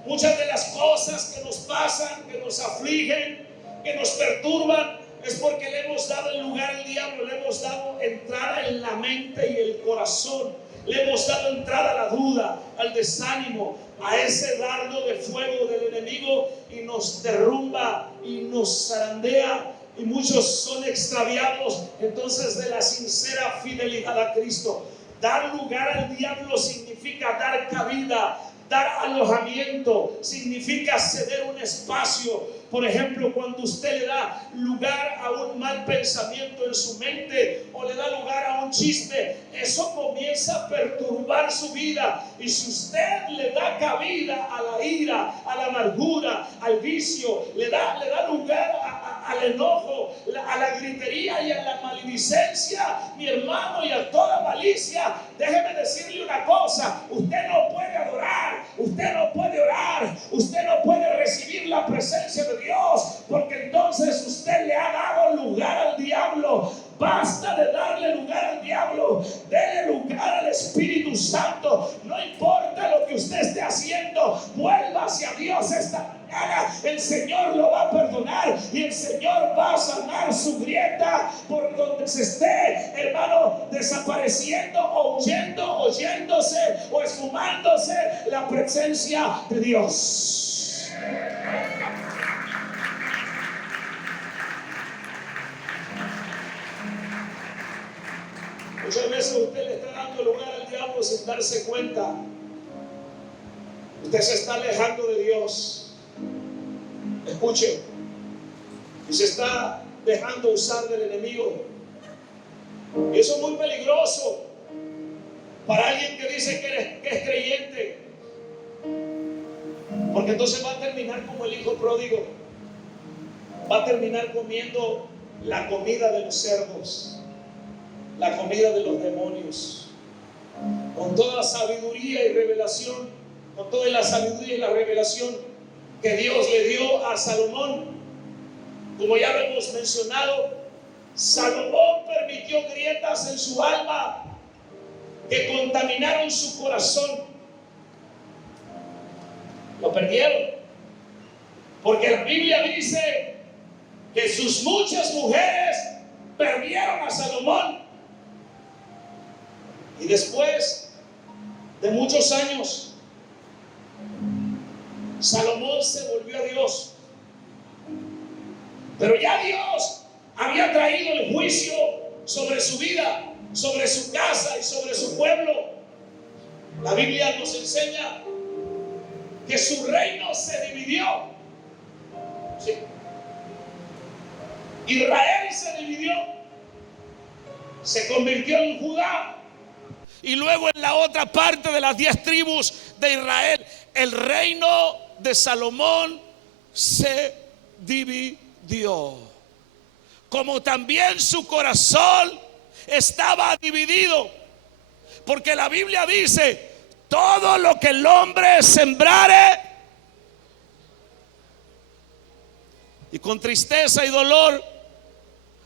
Muchas de las cosas que nos pasan, que nos afligen, que nos perturban, es porque le hemos dado el lugar al diablo. Le hemos dado entrada en la mente y el corazón. Le hemos dado entrada a la duda, al desánimo, a ese dardo de fuego del enemigo, y nos derrumba y nos zarandea, y muchos son extraviados entonces de la sincera fidelidad a Cristo. Dar lugar al diablo significa dar cabida, dar alojamiento, significa ceder un espacio. Por ejemplo, cuando usted le da lugar a un mal pensamiento en su mente o le da lugar a un chisme, eso comienza a perturbar su vida. Y si usted le da cabida a la ira, a la amargura, al vicio, le da lugar al enojo, a la gritería y a la maledicencia, mi hermano, y a toda malicia, déjeme decirle una cosa: usted no puede adorar, usted no puede orar, usted no puede recibir la presencia de Dios, porque entonces usted le ha dado lugar al diablo. Basta de darle lugar al diablo, dele lugar al Espíritu vuelva hacia Dios esta mañana, el Señor lo va a perdonar y el Señor va a sanar su grieta por donde se esté, hermano, desapareciendo o huyendo, oyéndose o esfumándose la presencia de Dios. Muchas veces usted le está dando lugar al diablo sin darse cuenta. Usted se está alejando de Dios. Escuche. Y se está dejando usar del enemigo. Y eso es muy peligroso para alguien que dice que es creyente. Porque entonces va a terminar como el hijo pródigo. Va a terminar comiendo la comida de los cerdos, la comida de los demonios, con toda sabiduría y revelación, con toda la sabiduría y la revelación que Dios le dio a Salomón. Como ya lo hemos mencionado, Salomón permitió grietas en su alma que contaminaron su corazón. Lo perdieron, porque la Biblia dice que sus muchas mujeres perdieron a Salomón. Y después de muchos años, Salomón se volvió a Dios. Pero ya Dios había traído el juicio sobre su vida, sobre su casa y sobre su pueblo. La Biblia nos enseña que su reino se dividió. Sí. Israel se dividió, se convirtió en Judá. Y luego en la otra parte de las 10 tribus de Israel, el reino de Salomón se dividió. Como también su corazón estaba dividido. Porque la Biblia dice: todo lo que el hombre sembrare, y con tristeza y dolor,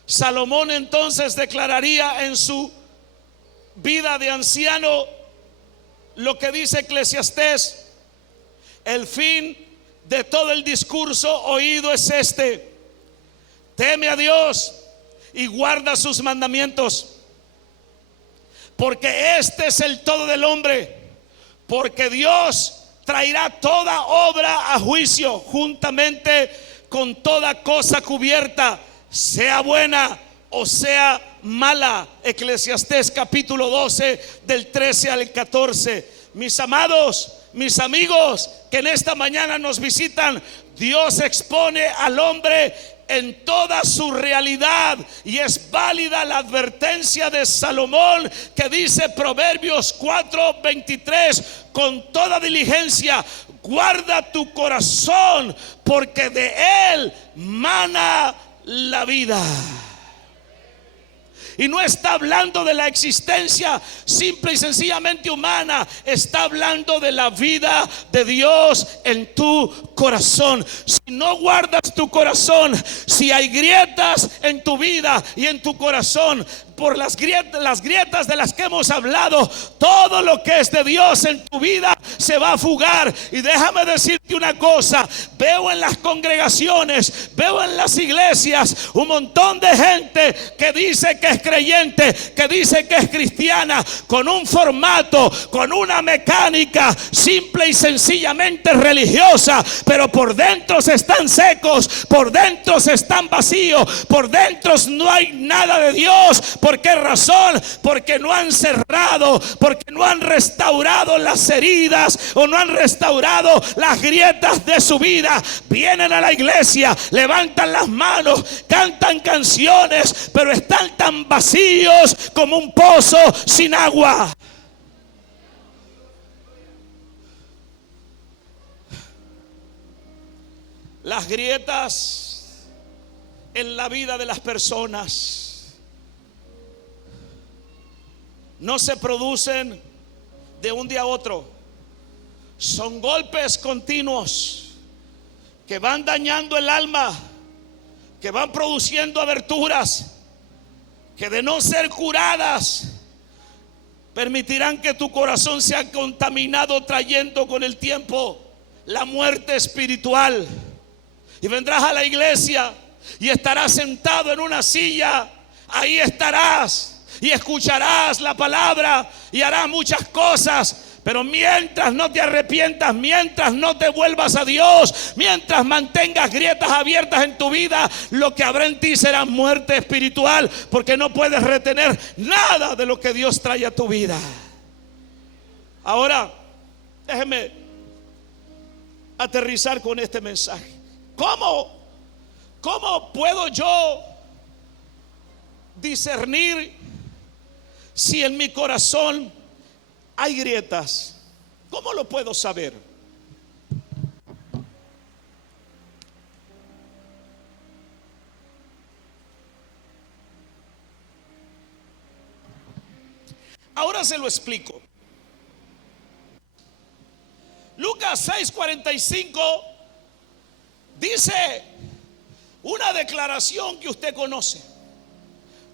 Salomón entonces declararía en su vida de anciano lo que dice Eclesiastés: el fin de todo el discurso oído es este: teme a Dios y guarda sus mandamientos, porque este es el todo del hombre, porque Dios traerá toda obra a juicio juntamente con toda cosa cubierta, sea buena o sea mala. Eclesiastés capítulo 12 del 13 al 14. Mis amados, mis amigos que en esta mañana nos visitan, Dios expone al hombre en toda su realidad, y es válida la advertencia de Salomón que dice Proverbios 4:23: con toda diligencia guarda tu corazón, porque de él mana la vida. Y no está hablando de la existencia simple y sencillamente humana, está hablando de la vida de Dios en tu corazón. Si no guardas tu corazón, si hay grietas en tu vida y en tu corazón, por las grietas de las que hemos hablado, todo lo que es de Dios en tu vida se va a fugar. Y déjame decirte una cosa: veo en las congregaciones, veo en las iglesias un montón de gente que dice que es creyente, que dice que es cristiana, con un formato, con una mecánica simple y sencillamente religiosa, pero por dentro se están secos, por dentro se están vacíos, por dentro no hay nada de Dios. ¿Por qué razón? Porque no han cerrado, porque no han restaurado las heridas o no han restaurado las grietas de su vida. Vienen a la iglesia, levantan las manos, cantan canciones, pero están tan vacíos como un pozo sin agua. Las grietas en la vida de las personas no se producen de un día a otro. Son golpes continuos que van dañando el alma, que van produciendo aberturas que, de no ser curadas, permitirán que tu corazón sea contaminado, trayendo con el tiempo la muerte espiritual. Y vendrás a la iglesia y estarás sentado en una silla. Ahí estarás y escucharás la palabra y harás muchas cosas. Pero mientras no te arrepientas, mientras no te vuelvas a Dios, mientras mantengas grietas abiertas en tu vida, lo que habrá en ti será muerte espiritual, porque no puedes retener nada de lo que Dios trae a tu vida. Ahora, déjeme aterrizar con este mensaje. ¿Cómo puedo yo discernir si en mi corazón hay grietas? ¿Cómo lo puedo saber? Ahora se lo explico. Lucas 6:45 dice una declaración que usted conoce.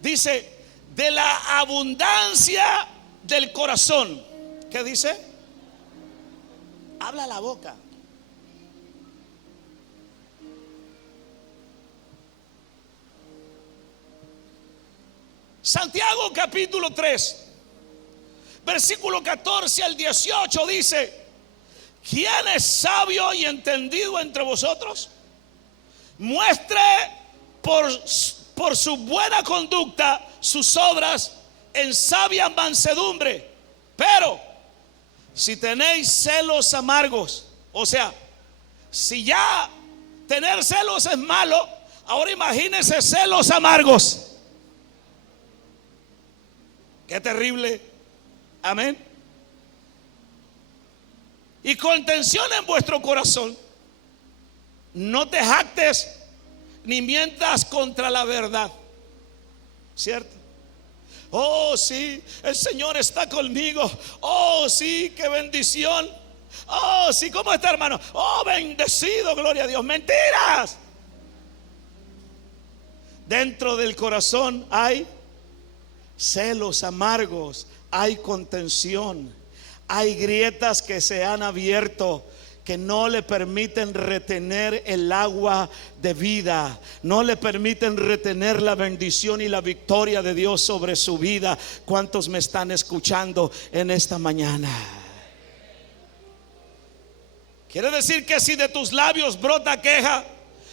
Dice: de la abundancia del corazón. ¿Qué dice? Habla la boca. Santiago capítulo 3, versículo 14 al 18 dice: ¿quién es sabio y entendido entre vosotros? Muestre por su buena conducta sus obras en sabia mansedumbre. Pero si tenéis celos amargos, o sea, si ya tener celos es malo, ahora imagínense celos amargos. Qué terrible. Amén. Y contención en vuestro corazón, no te jactes ni mientas contra la verdad. ¿Cierto? Oh, sí, el Señor está conmigo. Oh, sí, qué bendición. Oh, sí, ¿cómo está, hermano? Oh, bendecido, gloria a Dios. Mentiras. Dentro del corazón hay celos amargos, hay contención, hay grietas que se han abierto, que no le permiten retener el agua de vida, no le permiten retener la bendición y la victoria de Dios sobre su vida. ¿Cuántos me están escuchando en esta mañana? Quiere decir que si de tus labios brota queja,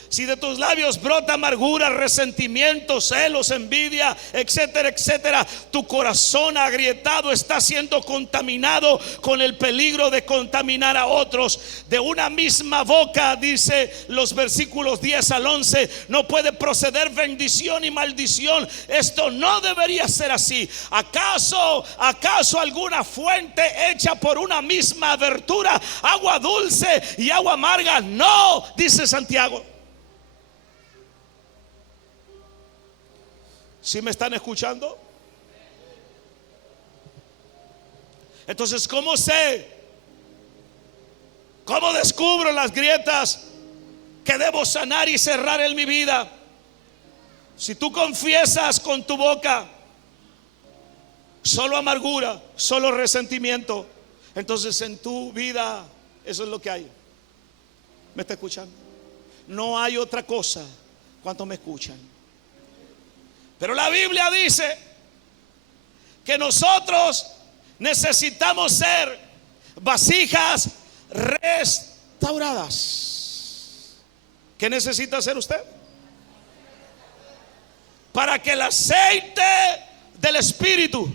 si de tus labios brota amargura, resentimiento, celos, envidia, etcétera, etcétera, tu corazón agrietado está siendo contaminado con el peligro de contaminar a otros. De una misma boca, dice los versículos 10 al 11, no puede proceder bendición y maldición. Esto no debería ser así. ¿Acaso alguna fuente hecha por una misma abertura, agua dulce y agua amarga? No, dice Santiago. ¿Sí me están escuchando? Entonces, ¿cómo sé? ¿Cómo descubro las grietas que debo sanar y cerrar en mi vida? Si tú confiesas con tu boca solo amargura, solo resentimiento, entonces en tu vida eso es lo que hay. ¿Me está escuchando? No hay otra cosa. ¿Cuántos me escuchan? Pero la Biblia dice que nosotros necesitamos ser vasijas restauradas. ¿Qué necesita hacer usted? Para que el aceite del Espíritu,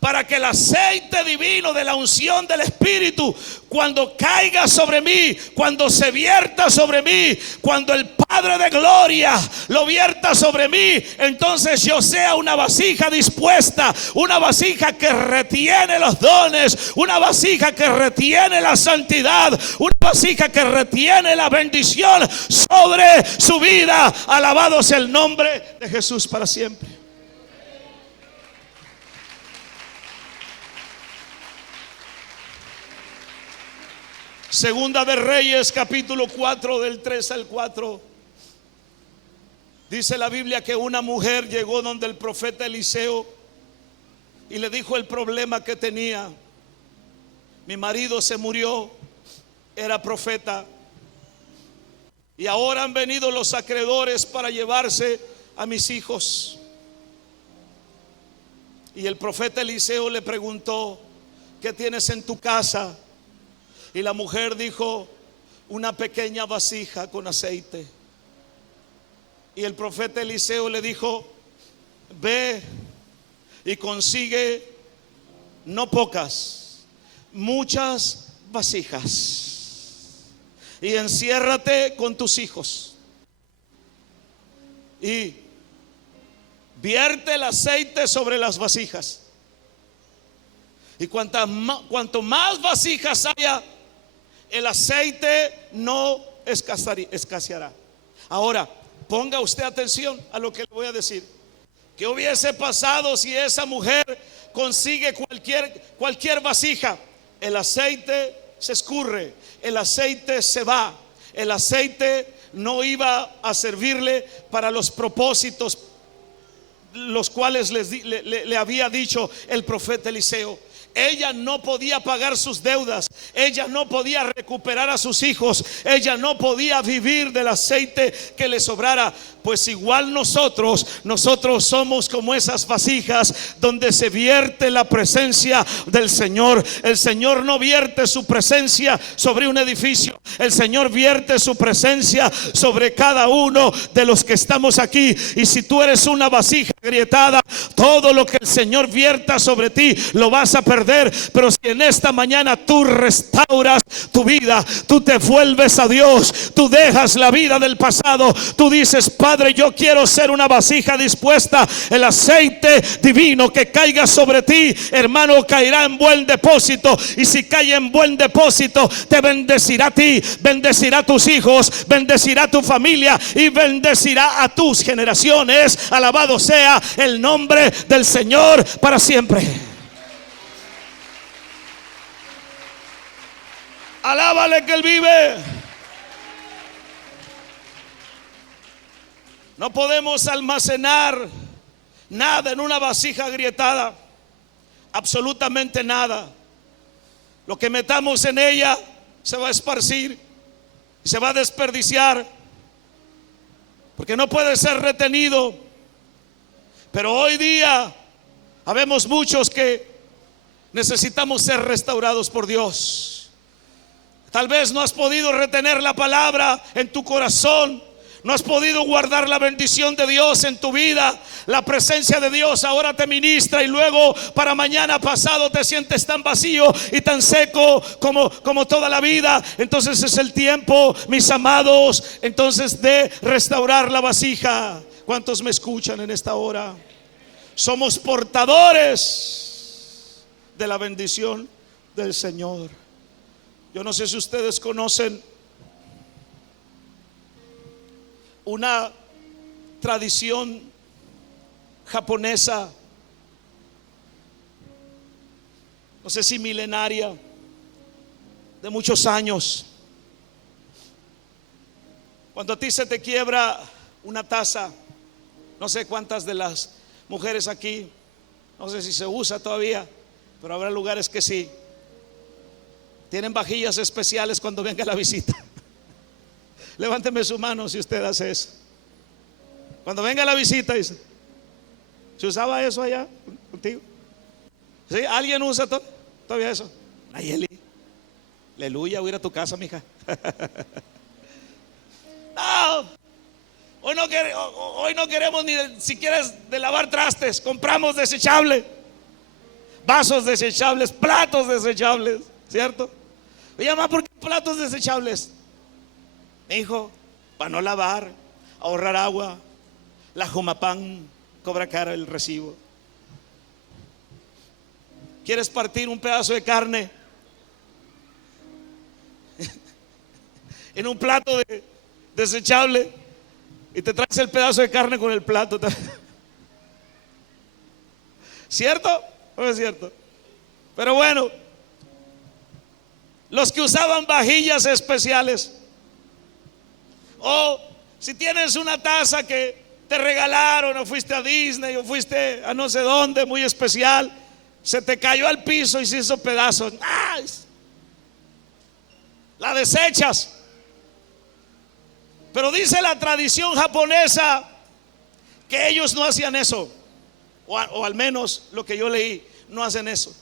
para que el aceite divino de la unción del Espíritu, cuando caiga sobre mí, cuando se vierta sobre mí, cuando el Padre de gloria lo vierta sobre mí, entonces yo sea una vasija dispuesta, una vasija que retiene los dones, una vasija que retiene la santidad, una vasija que retiene la bendición sobre su vida. Alabado sea el nombre de Jesús para siempre. Segunda de Reyes capítulo 4 del 3 al 4. Dice la Biblia que una mujer llegó donde el profeta Eliseo y le dijo el problema que tenía. Mi marido se murió era profeta. Y ahora han venido los acreedores para llevarse a mis hijos. Y el profeta Eliseo le preguntó: ¿qué tienes en tu casa? Y la mujer dijo: una pequeña vasija con aceite. Y el profeta Eliseo le dijo: ve y consigue no pocas, muchas vasijas, y enciérrate con tus hijos y vierte el aceite sobre las vasijas. Y cuanto más vasijas haya, el aceite no escaseará. Ahora, ponga usted atención a lo que le voy a decir. ¿Qué hubiese pasado si esa mujer consigue cualquier vasija? El aceite se escurre, el aceite se va, el aceite no iba a servirle para los propósitos los cuales le había dicho el profeta Eliseo. Ella no podía pagar sus deudas, ella no podía recuperar a sus hijos, ella no podía vivir del aceite que le sobrara. Pues igual nosotros somos como esas vasijas donde se vierte la presencia del Señor. El Señor no vierte su presencia sobre un edificio, el Señor vierte su presencia sobre cada uno de los que estamos aquí. Y si tú eres una vasija agrietada, todo lo que el Señor vierta sobre ti lo vas a perder. Pero si en esta mañana tú restauras tu vida, tú te vuelves a Dios, tú dejas la vida del pasado, tú dices: Padre, yo quiero ser una vasija dispuesta. El aceite divino que caiga sobre ti, hermano, caerá en buen depósito. Y si cae en buen depósito, te bendecirá a ti, bendecirá a tus hijos, bendecirá a tu familia y bendecirá a tus generaciones. Alabado sea el nombre del Señor para siempre. Alábale que Él vive. No podemos almacenar nada en una vasija agrietada, absolutamente nada. Lo que metamos en ella se va a esparcir y se va a desperdiciar, porque no puede ser retenido. Pero hoy día habemos muchos que necesitamos ser restaurados por Dios. Tal vez no has podido retener la palabra en tu corazón, no has podido guardar la bendición de Dios en tu vida. La presencia de Dios ahora te ministra y luego para mañana pasado te sientes tan vacío y tan seco como toda la vida. Entonces es el tiempo, mis amados, entonces de restaurar la vasija. ¿Cuántos me escuchan en esta hora? Somos portadores de la bendición del Señor. Yo no sé si ustedes conocen una tradición japonesa, no sé si milenaria, de muchos años. Cuando a ti se te quiebra una taza, no sé cuántas de las mujeres aquí, no sé si se usa todavía, pero habrá lugares que sí. Tienen vajillas especiales cuando venga la visita. Levánteme su mano si usted hace eso. Cuando venga la visita, dice: ¿se usaba eso allá contigo? ¿Sí? ¿Alguien usa todavía eso? Nayeli, aleluya, voy a ir a tu casa, mija. No, hoy no queremos ni siquiera de lavar trastes. Compramos desechable, vasos desechables, platos desechables, ¿cierto? Oye, mamá, ¿por qué platos desechables? Mi hijo, para no lavar, ahorrar agua. La Jumapán cobra caro el recibo. ¿Quieres partir un pedazo de carne en un plato desechable y te traes el pedazo de carne con el plato? ¿Cierto o no es cierto? Pero bueno, los que usaban vajillas especiales, o si tienes una taza que te regalaron, o fuiste a Disney, o fuiste a no sé dónde muy especial, se te cayó al piso y se hizo pedazos. ¡Ah! la desechas. Pero dice la tradición japonesa que ellos no hacían eso, o al menos lo que yo leí, no hacen eso.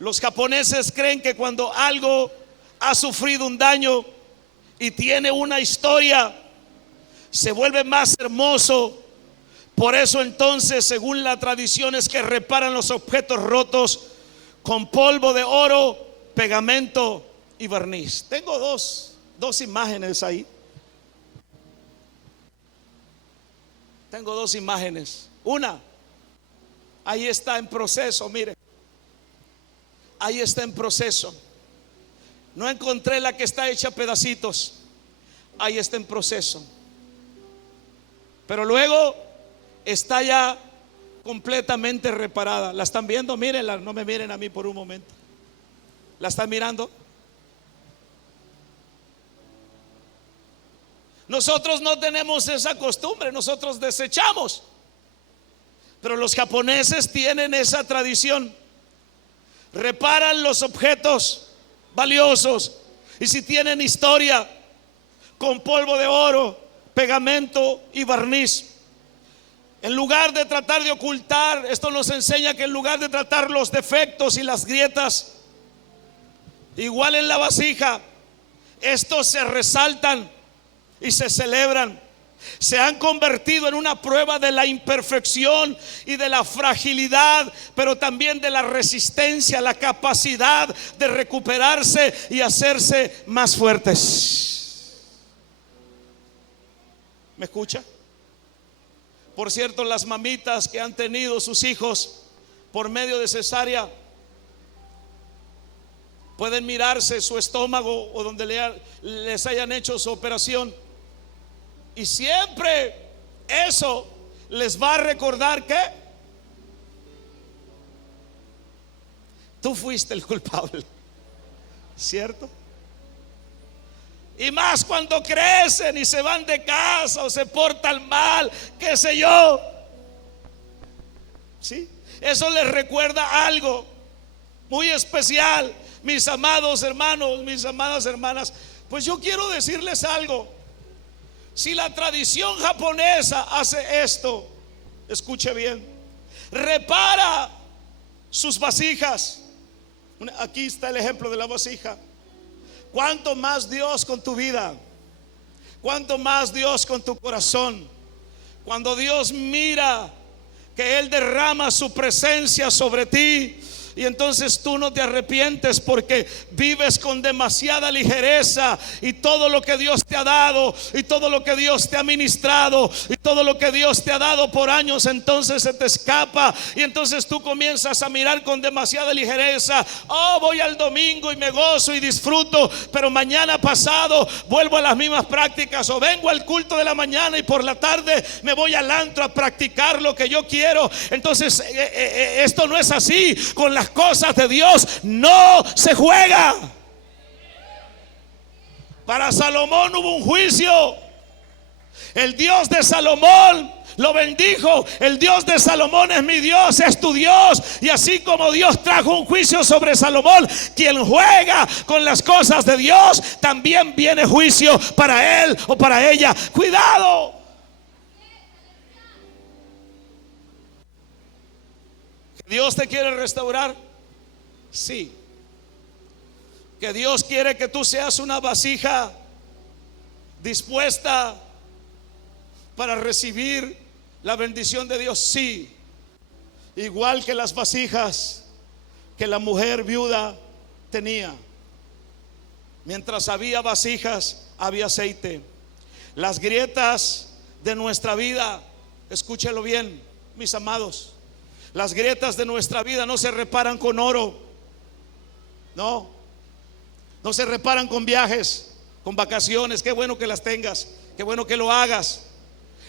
Los japoneses creen que cuando algo ha sufrido un daño y tiene una historia, se vuelve más hermoso. Por eso entonces, según la tradición, es que reparan los objetos rotos con polvo de oro, pegamento y barniz. Tengo dos imágenes ahí. Tengo dos imágenes. Una, ahí está en proceso, mire. Ahí está en proceso. No encontré la que está hecha a pedacitos. Ahí está en proceso. Pero luego está ya completamente reparada. ¿La están viendo? Mírenla, no me miren a mí por un momento. ¿La están mirando? Nosotros no tenemos esa costumbre, nosotros desechamos. Pero los japoneses tienen esa tradición. Reparan los objetos valiosos, y si tienen historia, con polvo de oro, pegamento y barniz. En lugar de tratar de ocultar, esto nos enseña que en lugar de tratar los defectos y las grietas, igual en la vasija, estos se resaltan y se celebran. Se han convertido en una prueba de la imperfección y de la fragilidad, pero también de la resistencia, la capacidad de recuperarse y hacerse más fuertes. ¿Me escucha? Por cierto, las mamitas que han tenido sus hijos por medio de cesárea pueden mirarse su estómago o donde les hayan hecho su operación, y siempre eso les va a recordar que tú fuiste el culpable, ¿cierto? Y más cuando crecen y se van de casa o se portan mal, qué sé yo. ¿Sí? Eso les recuerda algo muy especial. Mis amados hermanos, mis amadas hermanas, pues yo quiero decirles algo. Si la tradición japonesa hace esto, escuche bien, repara sus vasijas. Aquí está el ejemplo de la vasija. ¿Cuánto más Dios con tu vida? ¿Cuánto más Dios con tu corazón? Cuando Dios mira que Él derrama su presencia sobre ti, y entonces tú no te arrepientes porque vives con demasiada ligereza, y todo lo que Dios te ha dado, y todo lo que Dios te ha ministrado, y todo lo que Dios te ha dado por años, entonces se te escapa, y entonces tú comienzas a mirar con demasiada ligereza. Oh, voy al domingo y me gozo y disfruto, pero mañana pasado vuelvo a las mismas prácticas, o vengo al culto de la mañana y por la tarde me voy al antro a practicar lo que yo quiero. Entonces esto no es así. Con las cosas de Dios no se juega. Para Salomón hubo un juicio. El Dios de Salomón lo bendijo. El Dios de Salomón es mi Dios, es tu Dios. Y así como Dios trajo un juicio sobre Salomón, quien juega con las cosas de Dios, también viene juicio para él o para ella. Cuidado. ¿Dios te quiere restaurar? Sí. ¿Que Dios quiere que tú seas una vasija dispuesta para recibir la bendición de Dios? Sí. Igual que las vasijas que la mujer viuda tenía. Mientras había vasijas, había aceite. Las grietas de nuestra vida, escúchelo bien, mis amados, las grietas de nuestra vida no se reparan con oro. No se reparan con viajes, con vacaciones. Qué bueno que las tengas, qué bueno que lo hagas.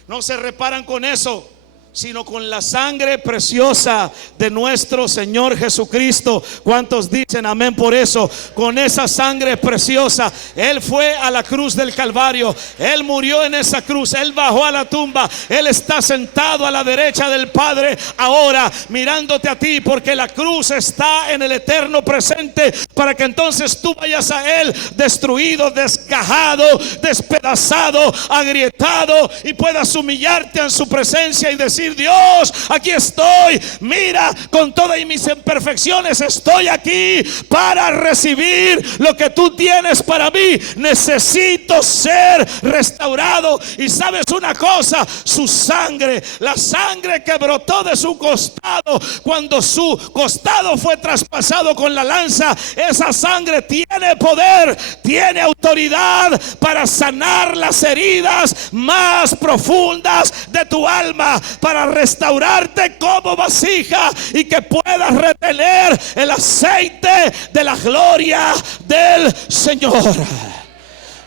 No se reparan con eso. sino con la sangre preciosa de nuestro Señor Jesucristo. ¿Cuántos dicen amén por eso? Con esa sangre preciosa, Él fue a la cruz del Calvario, Él murió en esa cruz, Él bajó a la tumba, Él está sentado a la derecha del Padre ahora, mirándote a ti, porque la cruz está en el eterno presente, para que entonces tú vayas a Él destruido, desgajado, despedazado, agrietado, y puedas humillarte en su presencia y decir: Dios, aquí estoy, mira, con todas mis imperfecciones estoy aquí para recibir lo que tú tienes para mí. Necesito ser restaurado. Y sabes una cosa, su sangre, la sangre que brotó de su costado, cuando su costado fue traspasado con la lanza, esa sangre tiene poder, tiene autoridad para sanar las heridas más profundas de tu alma, para restaurarte como vasija y que puedas retener el aceite de la gloria del Señor.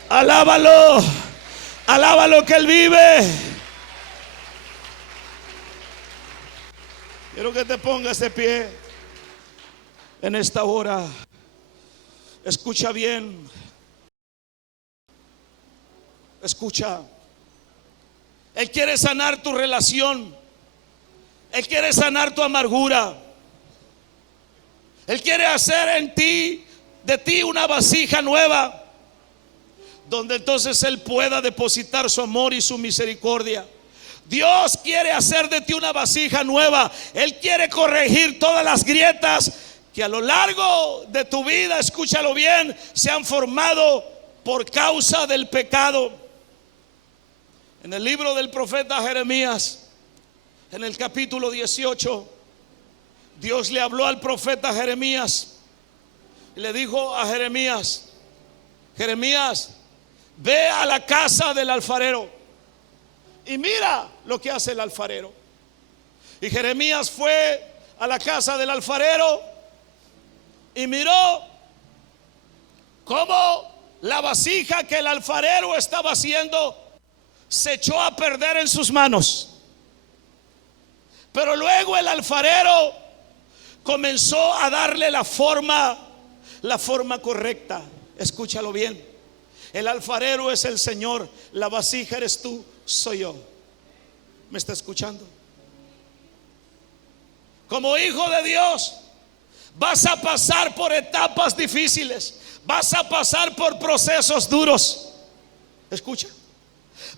Alábalo, alábalo, que Él vive. Quiero que te pongas de pie en esta hora. Escucha bien, escucha. Él quiere sanar tu relación, Él quiere sanar tu amargura, Él quiere hacer de ti una vasija nueva, donde entonces Él pueda depositar su amor y su misericordia. Dios quiere hacer de ti una vasija nueva. Él quiere corregir todas las grietas que a lo largo de tu vida, escúchalo bien, se han formado por causa del pecado. En el libro del profeta Jeremías, en el capítulo 18, Dios le habló al profeta Jeremías y le dijo a Jeremías: Jeremías, ve a la casa del alfarero y mira lo que hace el alfarero. Y Jeremías fue a la casa del alfarero y miró cómo la vasija que el alfarero estaba haciendo se echó a perder en sus manos. Pero luego el alfarero comenzó a darle la forma correcta. Escúchalo bien. El alfarero es el Señor, la vasija eres tú, soy yo. ¿Me está escuchando? Como hijo de Dios, vas a pasar por etapas difíciles, vas a pasar por procesos duros. Escucha.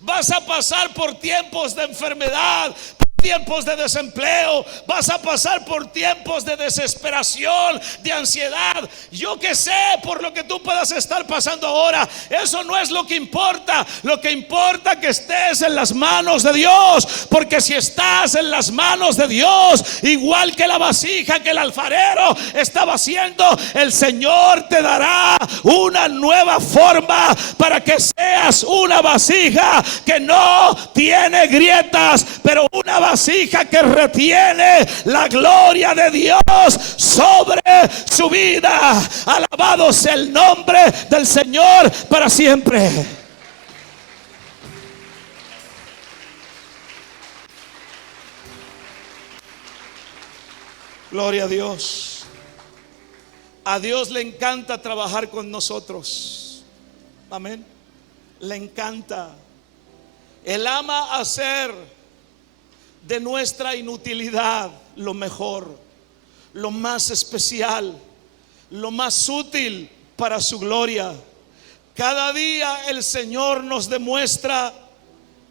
Vas a pasar por tiempos de enfermedad, tiempos de desempleo, vas a pasar por tiempos de desesperación, de ansiedad. Yo que sé por lo que tú puedas estar pasando ahora, eso no es lo que importa. Lo que importa es que estés en las manos de Dios, porque si estás en las manos de Dios, igual que la vasija que el alfarero estaba haciendo, el Señor te dará una nueva forma para que seas una vasija que no tiene grietas, pero una vasija que retiene la gloria de Dios sobre su vida. Alabado sea el nombre del Señor para siempre. Gloria a Dios. A Dios le encanta trabajar con nosotros. Amén. Le encanta. Él ama hacer de nuestra inutilidad lo mejor, lo más especial, lo más útil para su gloria. Cada día el Señor nos demuestra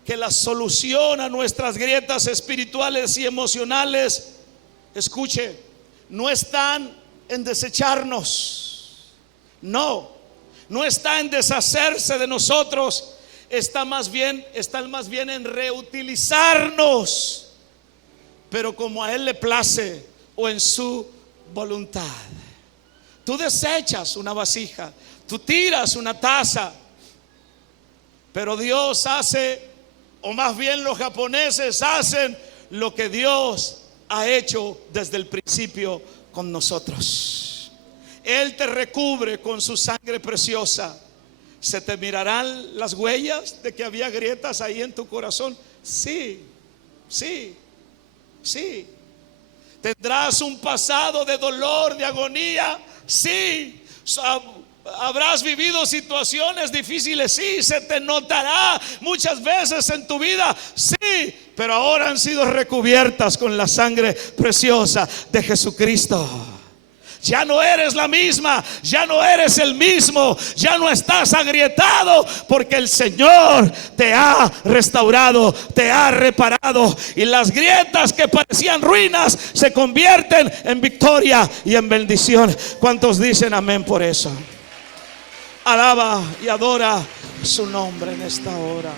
que la solución a nuestras grietas espirituales y emocionales, escuche, no están en desecharnos, no está en deshacerse de nosotros, están más bien en reutilizarnos, pero como a Él le place o en su voluntad. Tú desechas una vasija, tú tiras una taza, pero Dios hace, o más bien los japoneses hacen lo que Dios ha hecho desde el principio con nosotros. Él te recubre con su sangre preciosa. ¿Se te mirarán las huellas de que había grietas ahí en tu corazón? Sí, Sí. ¿Tendrás un pasado de dolor, de agonía? Sí. ¿Habrás vivido situaciones difíciles? Sí. ¿Se te notará muchas veces en tu vida? Sí. Pero ahora han sido recubiertas con la sangre preciosa de Jesucristo. Ya no eres la misma, ya no eres el mismo, ya no estás agrietado, porque el Señor te ha restaurado, te ha reparado, y las grietas que parecían ruinas se convierten en victoria y en bendición. ¿Cuántos dicen amén por eso? Alaba y adora su nombre en esta hora.